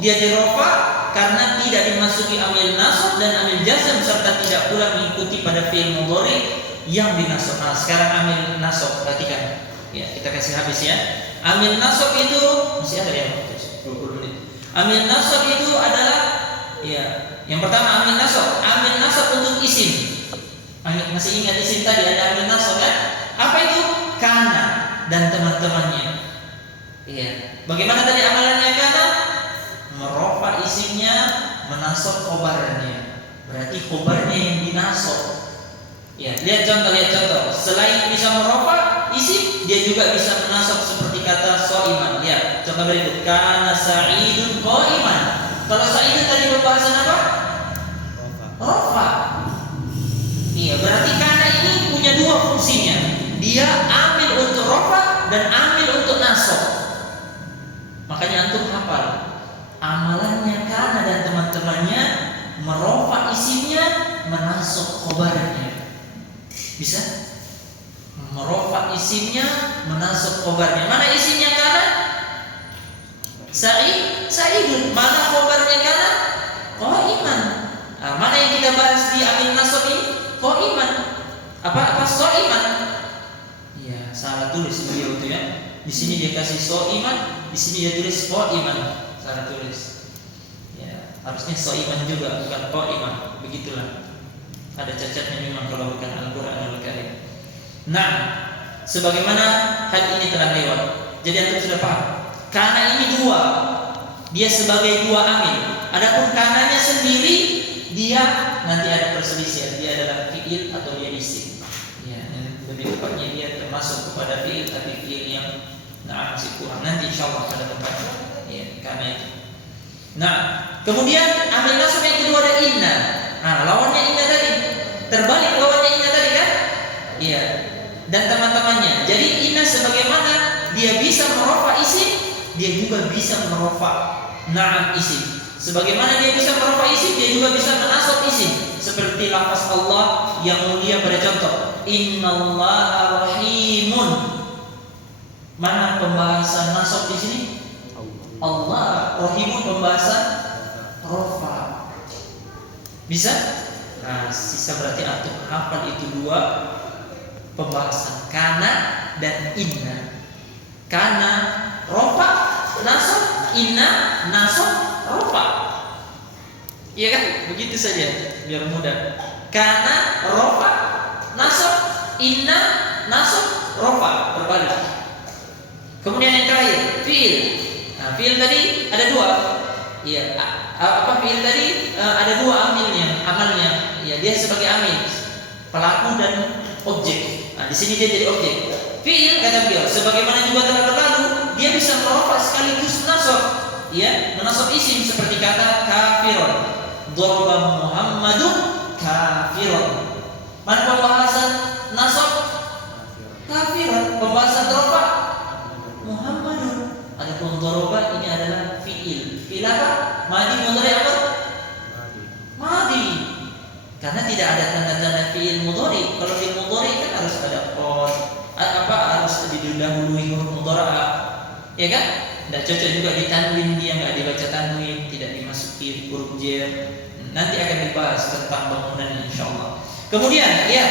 dia dirofa karena tidak dimasuki amil nasab dan amil jazm serta tidak pula mengikuti pada fi'il mudhari yang dinasab. Nah, sekarang amil nasab, perhatikan. Ya, kita kasih habis ya. Amil nasab itu masih ada ya, 20 menit. Amil nasab itu adalah ya, yang pertama amil nasab untuk isim. Masih ingat isim tadi ada amil nasab kan? Apa itu? Kana dan teman-temannya. Iya. Bagaimana tadi amalannya kana? Merofa isimnya, menasab khobarnya. Berarti khobarnya yang dinasab. Ya, lihat contoh. Selain bisa merofa isim, dia juga bisa menasab seperti kata so'iman. Lihat contoh berikut. Kana sa'idun qa'iman. Kalau sa'idun tadi pembahasan apa? Rofa. Iya, berarti kana ini punya dua fungsinya. Dia amil untuk rofa dan amil untuk nasab. Makanya antum hafal amalannya kana dan teman-temannya, merofa isimnya, menasab khobarnya. Bisa? Merofa isimnya, menasab khobarnya. Mana isimnya kana? Sa'idun. Mana khobarnya kana? Qa'iman. Mana yang kita bahas di amil nasab ini? Qaiman. Apa soiman? Ya, salah tulis beliau itu ya. Di sini dia kasih soiman, di sini dia tulis qaiman. Salah tulis. Ya, harusnya soiman juga, bukan qaiman. Begitulah. Ada cacatnya memang kalau bukan Al-Qur'anul Karim. Nah, sebagaimana hal ini telah lewat. Jadi antum sudah paham. Karena ini dua, dia sebagai dua amil. Adapun kanannya sendiri, dia nanti ada perselisihan. Dia adalah fiil atau dia isim. Ya, lebih tepatnya dia termasuk kepada fiil, tapi fiil yang masih kurang. Nanti insyaallah pada tempatnya. Ya, karena itu. Nah, kemudian amil nasab yang kedua ada inna. Nah, lawannya inna tadi. Terbalik lawannya inna tadi kan? Iya. Dan teman-temannya. Jadi inna sebagaimana dia bisa merofa isim, dia juga bisa merofa na'am isim. Sebagaimana dia bisa merofa isim, dia juga bisa menasab isim. Seperti lafaz Allah yang mulia pada contoh, Innallaha rahimun. Mana pembahasan nasab di sini? Allah. Rahimun pembahasan rofa. Bisa? Nah, sisa berarti antum hafal itu dua pembahasan kana dan inna. Kana rofa nasab, inna nasab rofa. Iya kan? Begitu saja biar mudah. Kana rofa nasab, inna nasab rofa, berbalik. Kemudian yang terakhir fiil. Nah, fiil tadi ada dua. Iya. Apa fiil tadi? Ada dua amilnya, amalnya. Ya, dia sebagai amil, pelaku dan objek. Nah, di sini dia jadi objek. Fiil kata beliau, sebagaimana juga telah berlalu, dia bisa merofa sekaligus nasab. Ya, menasab isim seperti kata kafirun. Darba Muhammadun kafirun. Mana pembahasan nasab? Kafirun. Pembahasan rofa Muhammadun. Adapun darba ini adalah fiil. Fiil apa? Madi mudhari apa? Madi. Karena tidak ada tanda-tanda fiil mudhari. Kalau fiil mudhari kan harus ada qad, harus didahului huruf mudhari. Ya kan? Tidak cocok juga ditanwin, dia nggak dibaca tanwin, tidak dimasuki huruf jar. Nanti akan dibahas tentang bangunan insyaallah. Kemudian ya,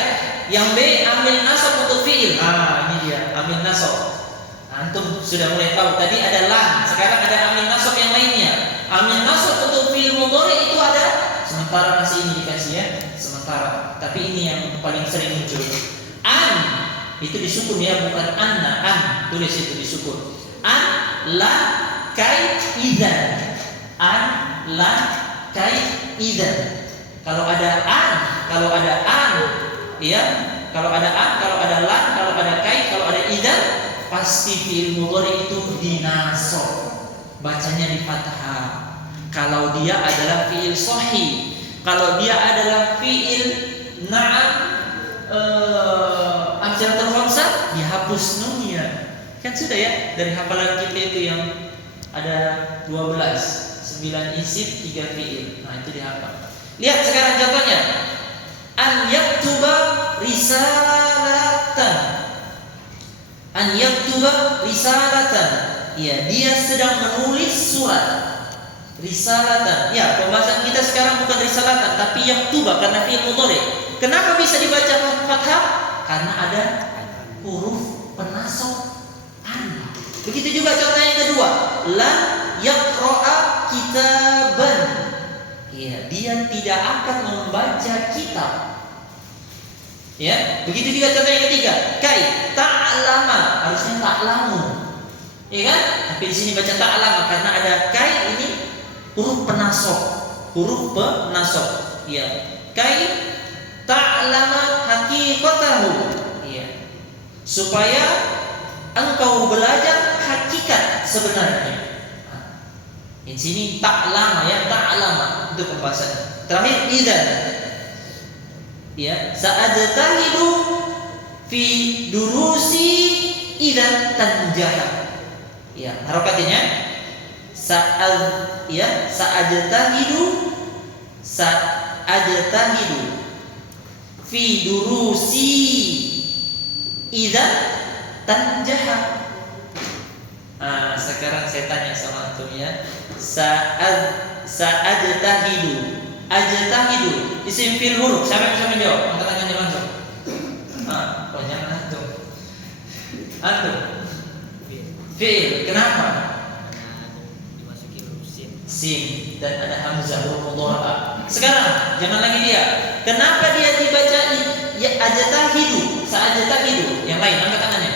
yang B amil nasab untuk fiil. Ini dia amil nasab. Antum sudah mulai tahu tadi ada lam, sekarang ada amil nasab yang lainnya. Amil nasab untuk fiil mudhari itu ada, sementara masih ini dikasih ya, sementara. Tapi ini yang paling sering muncul. An itu disukun ya, bukan anna. An tulis itu disukun. An, la, kai, idzan. An, la, kai, idzan. Kalau ada an, ya, kalau ada an, kalau ada la, kalau ada kai, kalau ada idzan, pasti fiil mudhari itu dinasab. Bacanya di fathah. Kalau dia adalah fiil sahih, kalau dia adalah fiil na'am amsalatul khamsah, dihapus nunnya. Kan sudah ya, dari hafalan kita itu yang ada 12, 9 isim, 3 fiil. Nah, itu dihafal. Lihat sekarang contohnya. An yaktuba risalatan. An yaktuba risalatan. Ya, dia sedang menulis surat. Risalatan. Ya, pembahasan kita sekarang bukan risalatan, tapi yaktuba karena fi'il mudhari. Kenapa bisa dibaca fathah? Karena ada huruf penasab an. Begitu juga contoh yang kedua, la yaqra'a kitaban. Ya, dia tidak akan membaca kitab. Ya, begitu juga contoh yang ketiga, kai ta'lama, harusnya ta'lamu. Ya kan? Tapi di sini baca ta'lama karena ada kai, ini huruf penasab. Huruf penasab. Ya. Kai ta'lama haqiqatahu. Ya. Supaya engkau belajar hakikat sebenarnya. Di sini ta'lama ya, ta'lama itu pembahasannya. Terakhir idzan. Ya, sa'ajtahidu fi durusi idzan tanjaha. Ya, harokatnya sa'ajtahidu fi durusi idzan tanjaha. Sekarang saya tanya sama antum ya. Sa'ajtahidu Ajtahidu isim fi'il huruf. Siapa yang bisa menjawab? Angkat tangannya langsung. Jangan antum. Antum. Fi'il. Kenapa? Karena dimasuki huruf sin. Sin dan ada hamzah huruf mudhari'. Sekarang jangan lagi dia. Kenapa dia dibaca ya ajtahidu? Sa'ajtahidu. Yang lain angkat tangannya.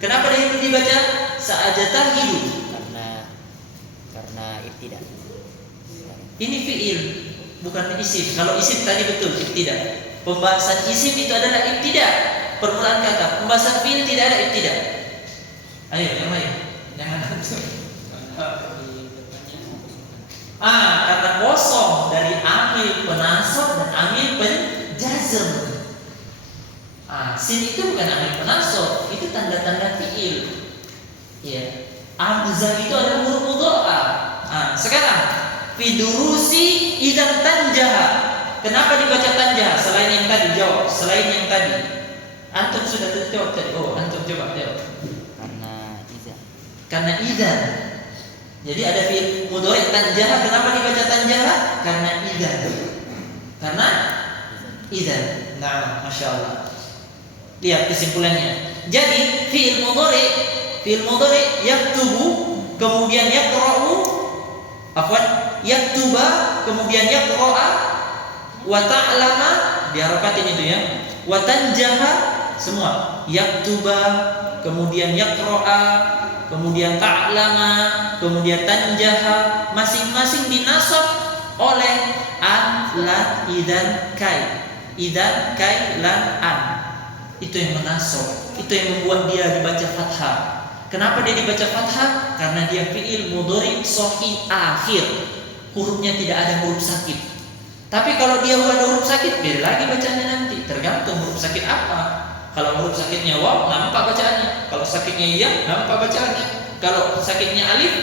Kenapa dia dibaca sa'ajtahidu? Karena ibtida. Ini fi'il, bukan isim. Kalau isim tadi betul ibtida. Pembahasan isim itu adalah ibtida. Permulaan kata. Pembahasan fi'il tidak ada ibtida. Ayo yang lain. Jangan antum. Karena kosong dari amil penasab dan amil penjazm. Sin itu bukan amil penasab, itu tanda-tanda fi'il. Ya. Hamzah itu adalah huruf mudhari'. Sekarang fidurusi idzan tanjaha. Kenapa dibaca tanjaha? Selain yang tadi jawab, selain yang tadi. Antum sudah terjawab tadi. Antum coba jawab. Karena idzan. Jadi ada fi'il mudhari' tanjaha. Kenapa dibaca tanjaha? Karena idzan. Karena idzan. Nah, Masya Allah. Lihat kesimpulannya. Jadi fi'il mudhari' yaktubu, kemudian yaqra'u, yaktuba, kemudian yaqra'a, wa ta'lama, diharokatin itu ya. Wa tanjaha, semua. Yaktuba, kemudian yaqra'a, kemudian ta'lama, kemudian tanjaha, masing-masing dinasab oleh an, lan, idan, kai. Idan, kai, lan, an. Itu yang menasab. Itu yang membuat dia dibaca fathah. Kenapa dia dibaca fathah? Karena dia fi'il mudhari' shahih akhir. Hurufnya tidak ada huruf sakit. Tapi kalau dia ada huruf sakit, beda lagi bacanya nanti. Tergantung huruf sakit apa. Kalau huruf sakitnya waw, nampak bacaannya. Kalau sakitnya ya, nampak bacaannya. Kalau sakitnya alif,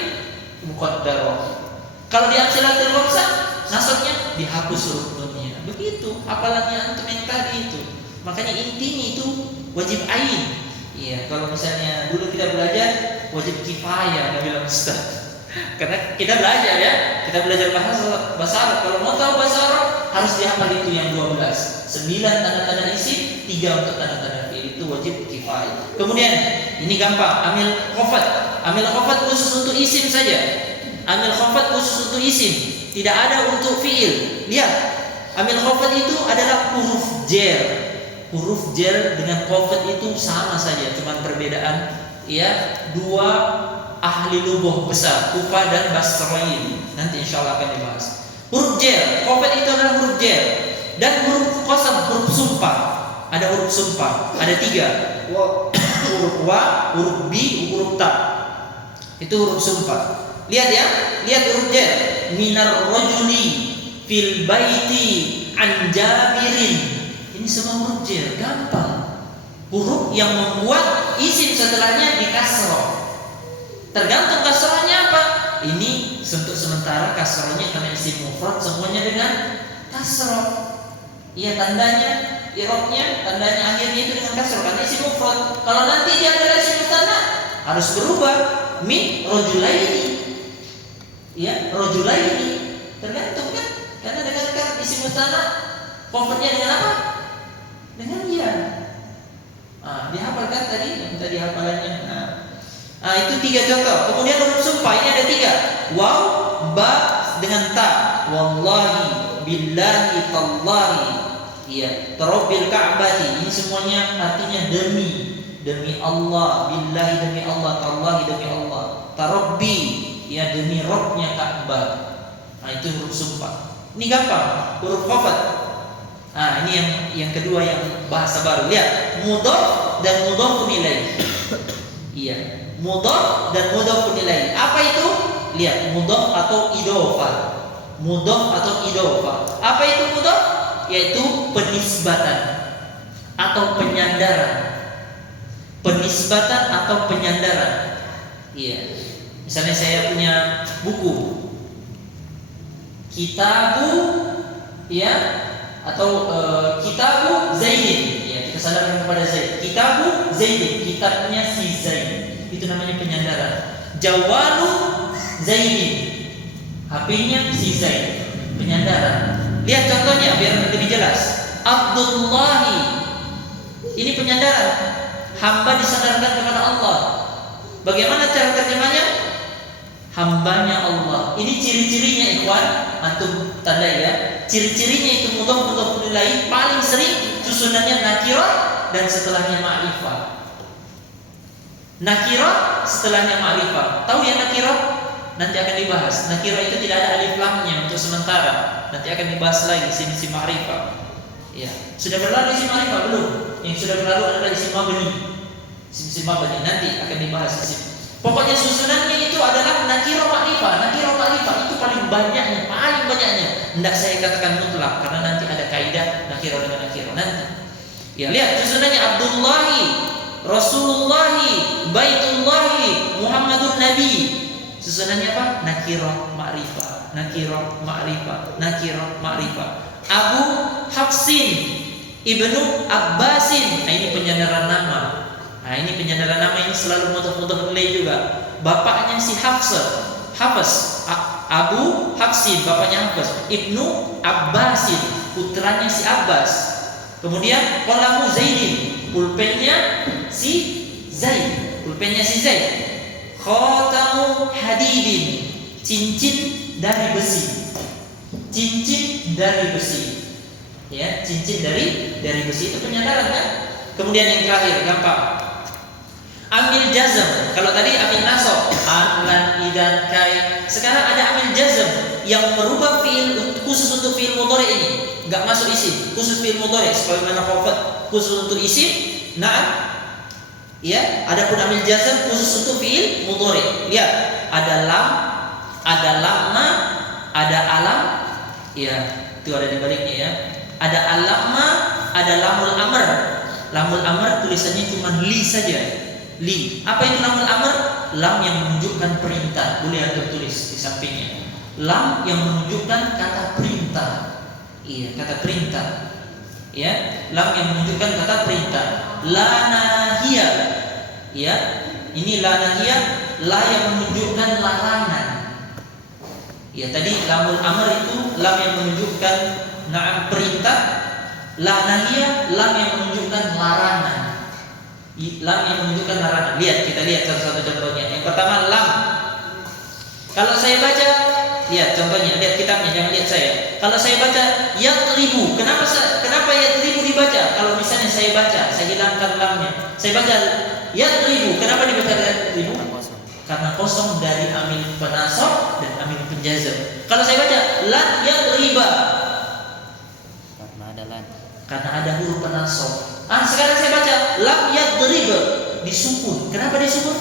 muqaddarah. Kalau dia amsilatul khamsah, nasabnya dihapus huruf nunnya. Begitu hafalannya antum yang tadi itu. Makanya intinya itu wajib ain. Iya, kalau misalnya dulu kita belajar wajib kifayah, nggak bilang ustaz. Karena kita belajar ya, kita belajar bahasa Arab. Kalau mau tahu bahasa Arab harus dihafal itu yang 12. 9 tanda-tanda isim, 3 untuk tanda-tanda fi'il, itu wajib kifayah. Kemudian ini gampang, amil khafat. Amil khafat khusus untuk isim saja. Amil khafat khusus untuk isim, tidak ada untuk fi'il. Lihat, amil khafat itu adalah huruf jer. Huruf jer dengan khafat itu sama saja, cuma perbedaan ya, dua ahli lugah besar, Kufa dan Basrain. Nanti insyaallah akan dibahas. Huruf jer, khafat itu adalah huruf jer. Dan huruf qasam, huruf sumpah. Ada huruf sumpah, ada 3. Huruf wa, huruf bi, huruf ta. Itu huruf sumpah. Lihat ya, lihat huruf jer. Minar rajuli fil baiti an Jabirin. Ini semua huruf jer, gampang. Huruf yang membuat isim setelahnya di kasroh. Tergantung kasrohnya apa. Ini untuk sementara kasrohnya karena isim mufrad semuanya dengan kasroh. Iya, tandanya, i'rabnya, tandanya akhirnya itu dengan kasroh karena isim mufrad. Kalau nanti dia adalah isim musanna harus berubah min rajulaini. Ya, rajulaini. Tergantung kan? Karena dengan isim musanna konvertnya dengan apa? Dengan iya. Dihafalkan tadi yang tadi hafalannya. Itu 3 contoh. Kemudian huruf sumpah ini ada 3. Waw, ba dengan ta. Wallahi, billahi, tallahi. Iya, tarabbil ka'bati. Ini semuanya artinya demi. Demi Allah, billahi demi Allah, tallahi demi Allah. Tarabbi, ya demi Rabbnya Ka'bah. Itu huruf sumpah. Ini gampang. Huruf khafat. Ini yang kedua yang bahasa baru. Lihat, mudhaf dan mudhafun ilaih. Iya, mudhaf dan mudhafun ilaih. Apa itu? Lihat, mudhaf atau idhofah. Mudhaf atau idhofah. Apa itu mudhaf? Yaitu penisbatan atau penyandaran. Penisbatan atau penyandaran. Iya. Misalnya saya punya buku Kitabu, ya, atau Kitabu Zaidin, ya, kita sandarkan kepada Zaid. Kitabu Zaidin, kitabnya si Zaid. Itu namanya penyandaran. Jawalu Zaidin, HP-nya si Zaid. penyandaran. Lihat contohnya biar lebih jelas. Abdullahi, ini penyandaran. Hamba disandarkan kepada Allah. Bagaimana cara terjemahnya? Hambanya Allah. Ini ciri-cirinya ikhwan, antum tandai ya. Ciri-cirinya itu mudhaf ilaih paling sering susunannya nakirah dan setelahnya ma'rifah. Nakirah setelahnya ma'rifah. Tahu ya nakirah? Nanti akan dibahas. Nakirah itu tidak ada alif lamnya untuk sementara. Nanti akan dibahas lagi isim ma'rifah. Ya, sudah berlalu isim ma'rifah belum? Yang sudah berlalu adalah isim mabni. Isim mabni nanti akan dibahas isim. Pokoknya susunannya itu adalah nakirah ma'rifah. Nakirah ma'rifah itu paling banyaknya. Hendak saya katakan mutlak karena nanti ada kaidah nakirah dengan nakirah nanti. Ya, lihat susunannya Abdullahi, Rasulullahi, Baitullahi, Muhammadun Nabi. Susunannya apa? Nakirah ma'rifah, nakirah ma'rifah, nakirah ma'rifah. Abu Hafsin, Ibnu Abbasin. Nah, ini penyandaran nama. Nah, ini penyandaran nama ini selalu mudhaf ilaih juga. Bapaknya si Hafs, Abu Hafsin, bapaknya Hafs. Ibnu Abbasin, putranya si Abbas. Kemudian qalamu Zaidin, pulpennya si Zaid, Khatamu hadidin, cincin dari besi. Cincin dari besi. Ya, cincin dari besi itu penyandaran kan? Kemudian yang terakhir gampang. Amil jazm. Kalau tadi amil nasab, an, idan, kai. Sekarang ada amil jazm yang merubah fiil khusus untuk fiil mudhari ini. Enggak masuk isim, khusus fiil mudhari sebagaimana khafat khusus untuk isim. Nah, ya, adapun amil jazm khusus untuk fiil mudhari. Lihat, ada lam, ada lamma, ada alam. Ya, itu ada di baliknya ya. Ada alamma, ada lamul amr. Lamul amr tulisannya cuma li saja. Li. Apa itu lamul amr? Lam yang menunjukkan perintah. Boleh antum tulis di sampingnya. Lam yang menunjukkan kata perintah. Iya, kata perintah. Ya, lam yang menunjukkan kata perintah. La nahiyah. Ya, ini la nahiyah, la yang menunjukkan larangan. Ya, tadi lamul amr itu lam yang menunjukkan na'am perintah. La nahiyah, lam yang menunjukkan larangan. Lam yang menunjukkan larangan. Lihat, kita lihat satu-satu contohnya. Yang pertama lam. Kalau saya baca, lihat contohnya, lihat kitabnya, jangan lihat saya. Kalau saya baca yatribu, kenapa yatribu dibaca? Kalau misalnya saya baca, saya hilangkan lamnya. Saya baca yatribu, kenapa dibaca yatribu? Karena kosong dari amil penasab dan amil penjazm. Kalau saya baca lan yatriba, karena ada huruf penasab. Sekarang saya baca lam yadrib, disukun. Kenapa disukun?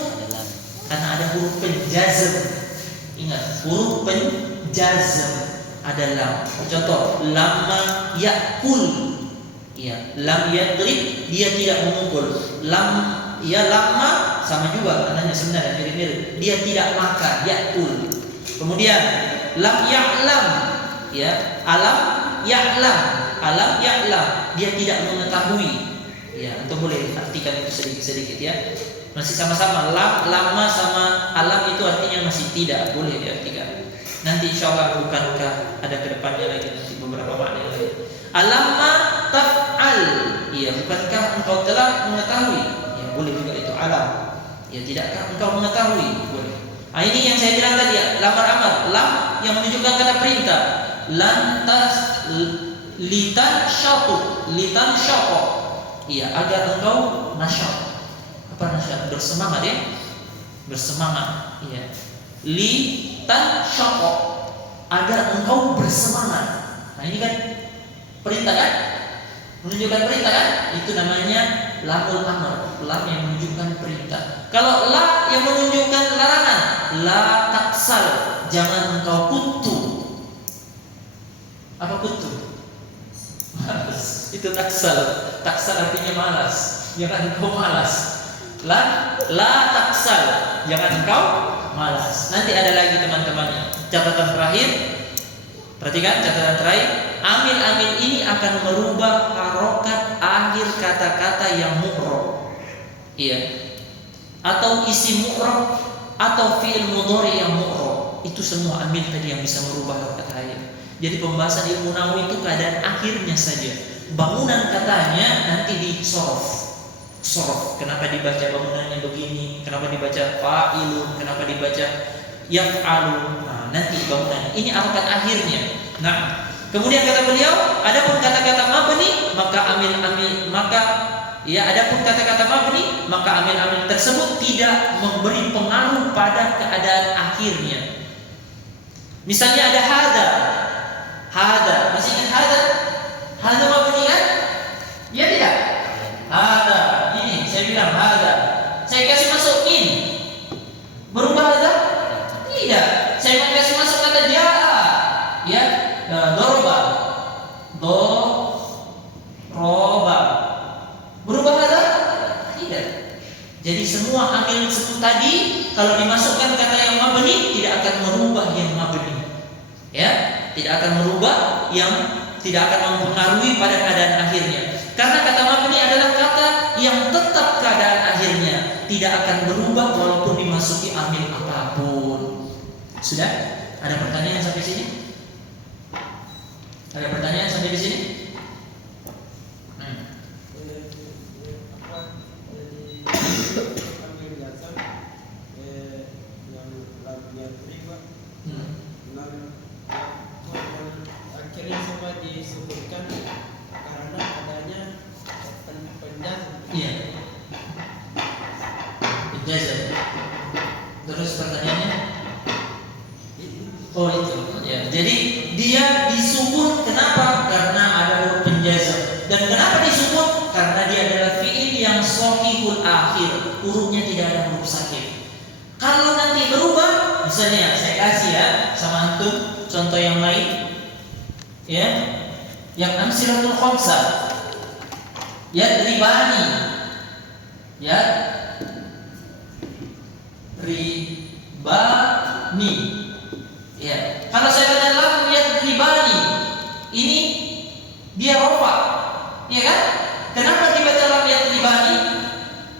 Karena ada huruf penjazm. Ingat, huruf penjazm ada lam. Contoh, lamma yakul. Ya, lam yadrib, dia tidak memukul. Lam ya lamma sama juga maknanya sebenarnya mirip-mirip. Dia tidak makan, yakul. Kemudian lam ya'lam, ya, alam ya'lam. Alam ya'lam, dia tidak mengetahui. Ya, untuk boleh artikan itu sedikit-sedikit ya. Masih sama-sama lam, lama sama alam itu artinya masih tidak boleh diartikan. Nanti insyaallah bukankah ada kedepannya lagi nanti beberapa makna lain. Alamma taf'al, iya, bukankah engkau telah mengetahui? Ya, boleh juga itu alam. Ya, tidakkah engkau mengetahui? Boleh. Ini yang saya bilang tadi ya, lamar amar, lam yang menunjukkan kata perintah. Lantas litan syaqo. Iya, agar engkau nasyat. Apa nasyat? Bersemangat ya. Bersemangat. Iya. Litan syaqo, agar engkau bersemangat. Nah, ini kan perintah kan? Menunjukkan perintah kan? Itu namanya lamul amr, lam yang menunjukkan perintah. Kalau la yang menunjukkan larangan, la taksal, jangan engkau kutu. Apa kutu? Malas. Itu taksal. Taksal artinya malas. Jangan engkau malas. La taksal, jangan engkau malas. Nanti ada lagi teman-temannya. Catatan terakhir. Perhatikan catatan terakhir. Amil-amil ini akan merubah harokat akhir kata-kata yang mu'rab. Iya. Atau isim mu'rab atau fi'il mudhari yang mu'rab. Itu semua amil tadi yang bisa merubah harokat akhir. Jadi pembahasan ilmu nahwu itu keadaan akhirnya saja. Bangunan katanya nanti disorof. Sorof. Kenapa dibaca bangunannya begini? Kenapa dibaca fa'ilun? Kenapa dibaca yaf'alun? Nah, nanti bangunannya. Ini harakat akhirnya. Nah, kemudian kata beliau, adapun kata-kata mabni maka amil-amil adapun kata-kata mabni maka amil-amil tersebut tidak memberi pengaruh pada keadaan akhirnya. Misalnya ada hada, masih ingat hada mabni kan? Ya tidak? Hada, ini saya bilang hada. Saya kasih masuk in, berubah hada? Tidak. Saya kasih masuk kata jaa, ya, doroba, roba, berubah hada? Tidak. Jadi semua amil sebut tadi kalau dimasukkan kata yang mabni tidak akan merubah yang mabni. Ya, tidak akan merubah yang tidak akan mempengaruhi pada keadaan akhirnya. Karena kata mabni adalah kata yang tetap keadaan akhirnya, tidak akan berubah walaupun dimasuki amil apapun. Sudah? Ada pertanyaan sampai sini? Ada pertanyaan sampai di sini? Akhirnya semua disebutkan karena adanya penjazm. Iya. Penjazm. Terus pertanyaannya? Oh itu. Ya. Jadi dia disebut kenapa? Karena ada huruf penjazm. Dan kenapa disebut? Karena dia adalah fiil yang shahihul akhir. Hurufnya tidak ada huruf sakit. Kalau nanti berubah, misalnya saya kasih ya sama antum contoh yang lain. Ya, yang amsilatul khamsah, yadribani, ya. Kalau saya baca lam yadribani, ini dia rofa, ya kan? Kenapa dibaca lam yadribani?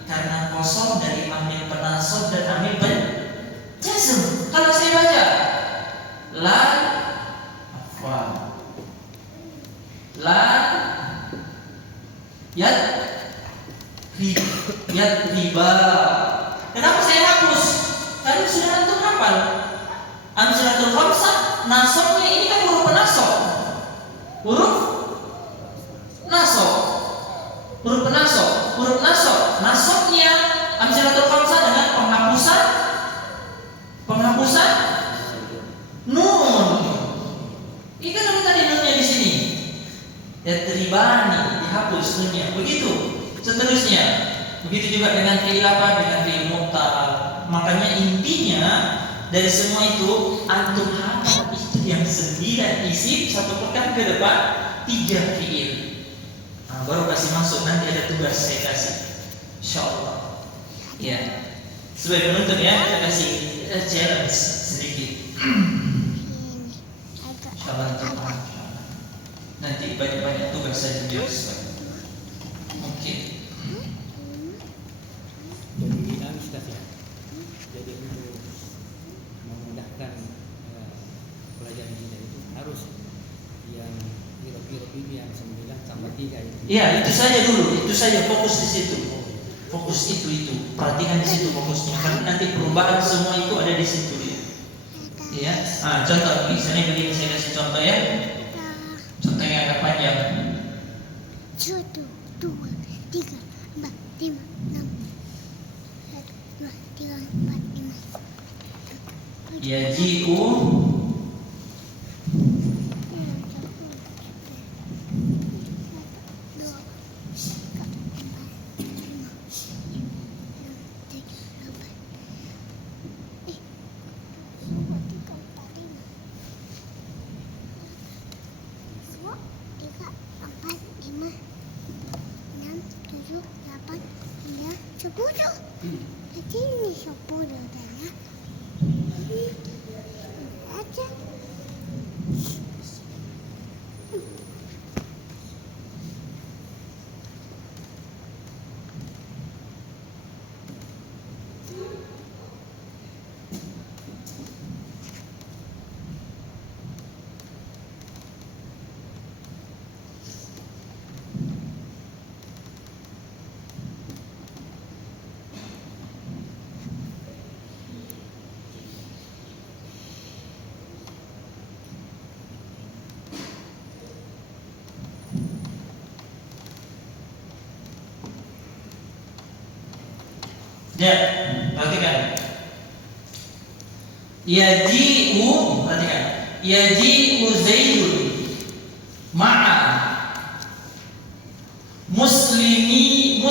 Karena kosong dari amil penasab dan amil penjazm. Kalau saya baca lam riba. Kenapa saya hapus? Karena sudah antum hafal. Amsilatul khamsah, nasabnya ini kan huruf penasab. Huruf nasab. Nasabnya amsilatul khamsah dengan penghapusan nun. Ini kan ada tadi nunnya di sini. Yadribani dihapus nunnya. Begitu seterusnya. Begitu juga dengan fi'il apa? Dengan fi'il mu'tal. Makanya intinya dari semua itu antum hafal itu yang 9 isim, 1 pekan ke depan 3 fi'il. Nah, baru kasih masuk, nanti ada tugas saya kasih. Insyaallah. Ya. Sebagai penutup ya, kita kasih challenge sedikit. Insyaallah teman. Nanti banyak-banyak tugas saya biar mungkin. Jadi dinamis ya. Jadi untuk memudahkan pelajaran kita itu harus yang huruf ini yang 9 tambah 3 itu. Iya, itu saja fokus di situ. Fokus itu. Perhatikan di situ fokusnya. Karena nanti perubahan semua itu ada di situ ya. Iya. Nah, contoh misalnya begini, saya kasih contoh ya. Contoh yang agak panjang. 1, 2, 3, 4, 5, 6. 1, 2, 3, 4, 5. Yaji'u Jadi ini 10 dah ya. Aja. Lihat, perhatikan. Yaji'u, perhatikan. Yaji'u Zaidun ma'a muslimina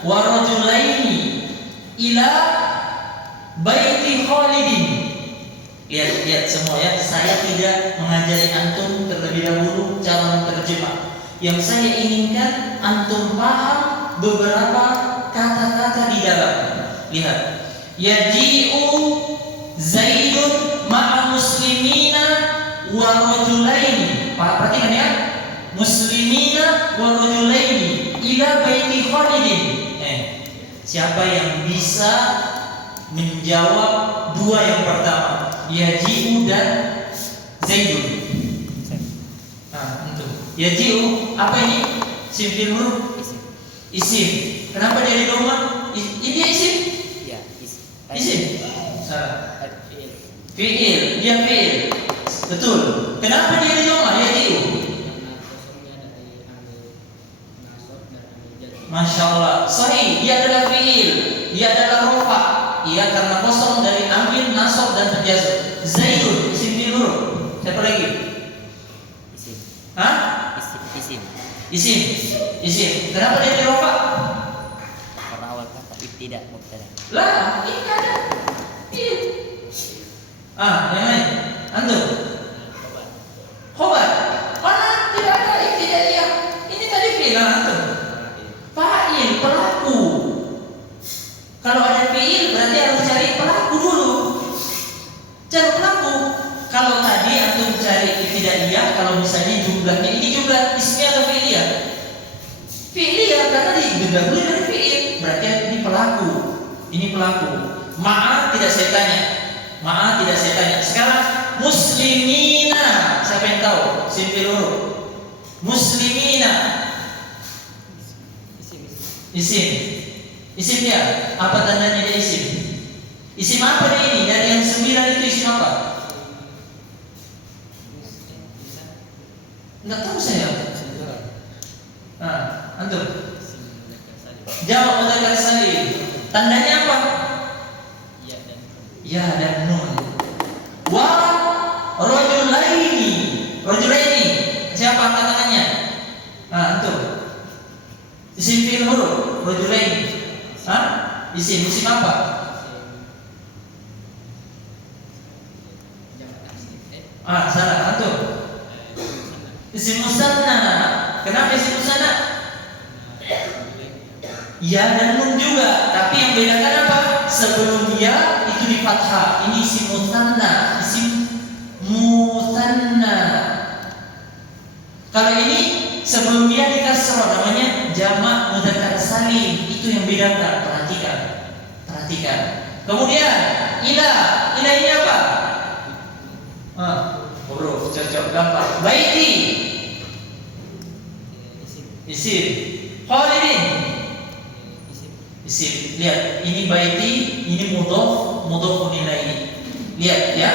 wa rajulaini ila baiti Khalidin. Lihat semua ya. Saya tidak mengajari antum terlebih dahulu cara menerjemah. Yang saya inginkan antum paham beberapa kata-kata di dalam. Lihat. Yaji'u Zaidun ma'a muslimina wa rajulaini. Perhatikan ya. Muslimina wa rajulaini ila baiti Khalidin. Siapa yang bisa menjawab dua yang pertama? Yaji'u dan Zaidun. Nah, untuk Yaji'u apa ini? Simfil huruf? Isim. Kenapa dia di doma? Ini isim? Ya, Isim. Salah. Fi'il. Dia fi'il. Betul. Kenapa dia di doma? Yaji'u. Masya Allah. Sahih. Dia adalah fi'il. Dia adalah rofa. Ia karena kosong dari amil, nasab dan terjazm. Zaidun isim fi'il huruf. Siapa lagi? Isim. Hah? Isim. Isim. Kenapa dia di rofa? Karena awal kata ibtida mubtada. Lah, ini ada. Iya. Yang lain. Antum. Khobar. Mana tidak ada ibtidaiyah. Ini tadi fi'il antum. Fa'il, pelaku. Kalau ada fi'il berarti harus cari pelaku dulu. Cari pelaku. Kalau tadi antum cari ibtidaiyah, kalau misalnya jumlahnya ini jumlah ismi atau fi'iliyah? Fi'iliyah karena didahului dari fi'il. Berarti ini pelaku. Ini pelaku. Ma'a tidak saya tanya. Sekarang muslimina. Siapa yang tahu? Simfil huruf. Muslimina. Isim dia. Apa tandanya dia isim? Isim apa dia ini? Dari yang 9 itu isim apa? Enggak tahu saya. Antum. Jawab mudzakkar salim. Tandanya apa? Ya dan nun. Wa rajulaini. Siapa angkat tangannya? Antum. Isim fi'il huruf, rajulaini. Isim apa? Salah, antum. Isim musanna. Kenapa isim musanna? Ya dan nun juga, tapi yang bedakan apa? Sebelum ya itu di fathah. Ini isim musanna. Kalau ini sebelum dia di kasrah namanya jamak mudzakkar salim. Itu yang bedakan. Perhatikan. Kemudian ila ini apa? Huruf cocok gampang. Baiti. Isim. Khalidin. Isim. Lihat, ini baiti, ini mudhaf ilaihi. Lihat ya.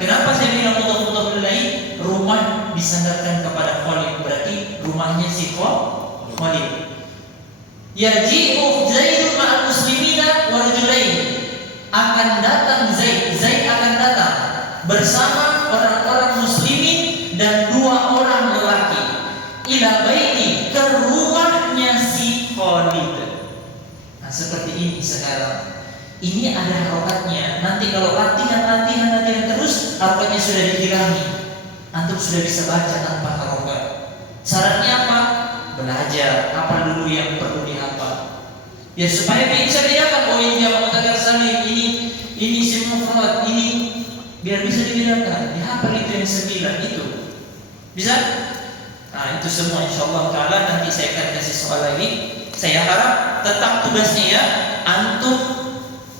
Kenapa saya bilang mudhaf ilaihi? Rumah disandarkan kepada Khalid, berarti rumahnya si Khalid. Yaji'u Zaidun ma'al muslimina wa rajulain. Akan datang Zaid akan datang bersama orang-orang muslimin dan 2 orang lelaki. Ila baiti, ke rumahnya si Khalid. Nah, seperti ini sekarang. Ini ada harokatnya. Nanti kalau latihan terus, harokatnya sudah dihilangi. Antum sudah bisa baca tanpa harokat. Syaratnya apa? Belajar apa dulu yang perlu dihafal. Ya supaya bisa bedakan. Oh ini jamak mudzakkar salim, ini isim mufrad, ini biar bisa dibedakan. Dihafal itu yang 9 itu. Bisa? Nah itu semua insyaallah taala nanti saya akan kasih soal lagi. Saya harap tetap tugasnya ya. Antum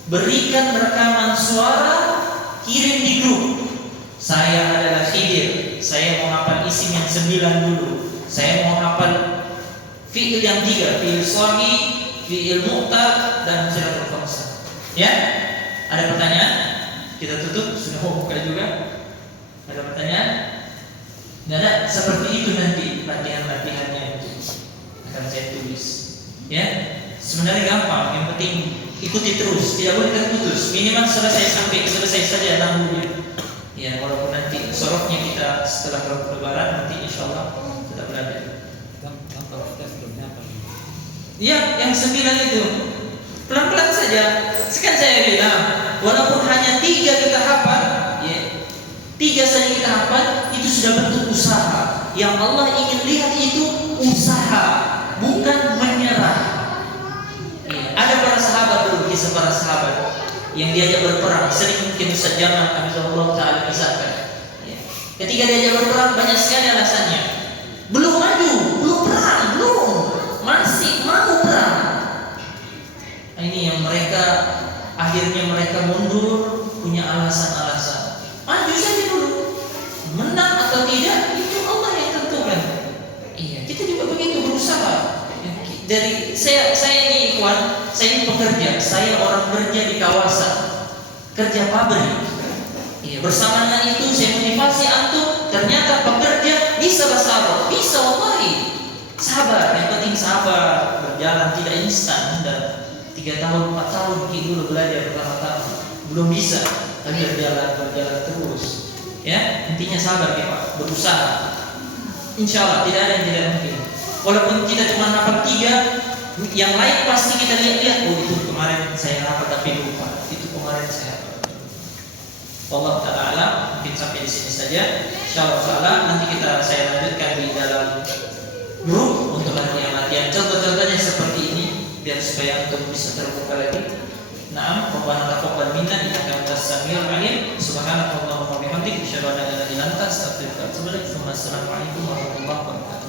berikan rekaman suara, kirim di grup. Saya adalah Khidir. Saya mau hafal isim yang 9 dulu. Saya mau hafal fi'il yang 3, fi'il sahih, fi'il mu'tal dan silatul khamsah. Ya? Ada pertanyaan? Kita tutup, sudah mau buka juga. Ada pertanyaan? Tidak ada. Seperti itu nanti latihan-latihannya itu akan saya tulis. Ya? Sebenarnya gampang, yang penting ikuti terus, tidak boleh terputus. Minimal selesai saja nahwunya. Ya, walaupun nanti sorofnya kita setelah lebaran nanti insya Allah kita belajar. Gampang kita sebelumnya apa? Ya, yang 9 itu pelan-pelan saja. Sekarang saya bilang, walaupun hanya 3 kita hafal, ya, 3 saja kita hafal, itu sudah bentuk usaha. Yang Allah ingin lihat itu usaha, bukan menyerah. Ya, ada para sahabat dulu, kisah para sahabat yang diajak berperang, sering mungkin Ustaz Jamal Hamzahullah Ta'ala kisahkan. Ya. Ketika diajak berperang banyak sekali alasannya. Belum maju, belum perang, belum, masih mau perang. Nah, ini yang akhirnya mereka mundur, punya alasan-alasan. Maju saja dulu, menang atau tidak itu Allah yang tentukan. Iya, kita juga begitu berusaha. Dari saya ini ikhwan, saya ini pekerja, saya orang kerja di kawasan, kerja pabrik. Iya, bersama dengan itu saya motivasi antum, ternyata pekerja bisa bersabar, bisa wallahi. Sabar, yang penting sabar, berjalan tidak instan. Dan 3 tahun, 4 tahun mungkin dulu belajar pertama-tama belum bisa, tapi berjalan terus. Ya, intinya sabar ya Pak, berusaha. Insya Allah tidak ada yang tidak mungkin. Walaupun kita cuma hafal 3, yang lain pasti kita lihat, oh itu kemarin saya hafal tapi lupa, itu kemarin saya hafal. Allah Ta'ala mungkin sampai di sini saja. Insyaallah Ta'ala nanti saya lanjutkan di dalam grup untuk latihan. Contoh-contohnya seperti ini biar supaya untuk bisa terbuka lagi. Naam, Rabbana taqabbal minna innaka antas samiul alim. Subhanakallahumma wa bihamdika asyhadu an la ilaha illa anta astaghfiruka wa atubu ilaik. Assalamualaikum warahmatullahi wabarakatuh.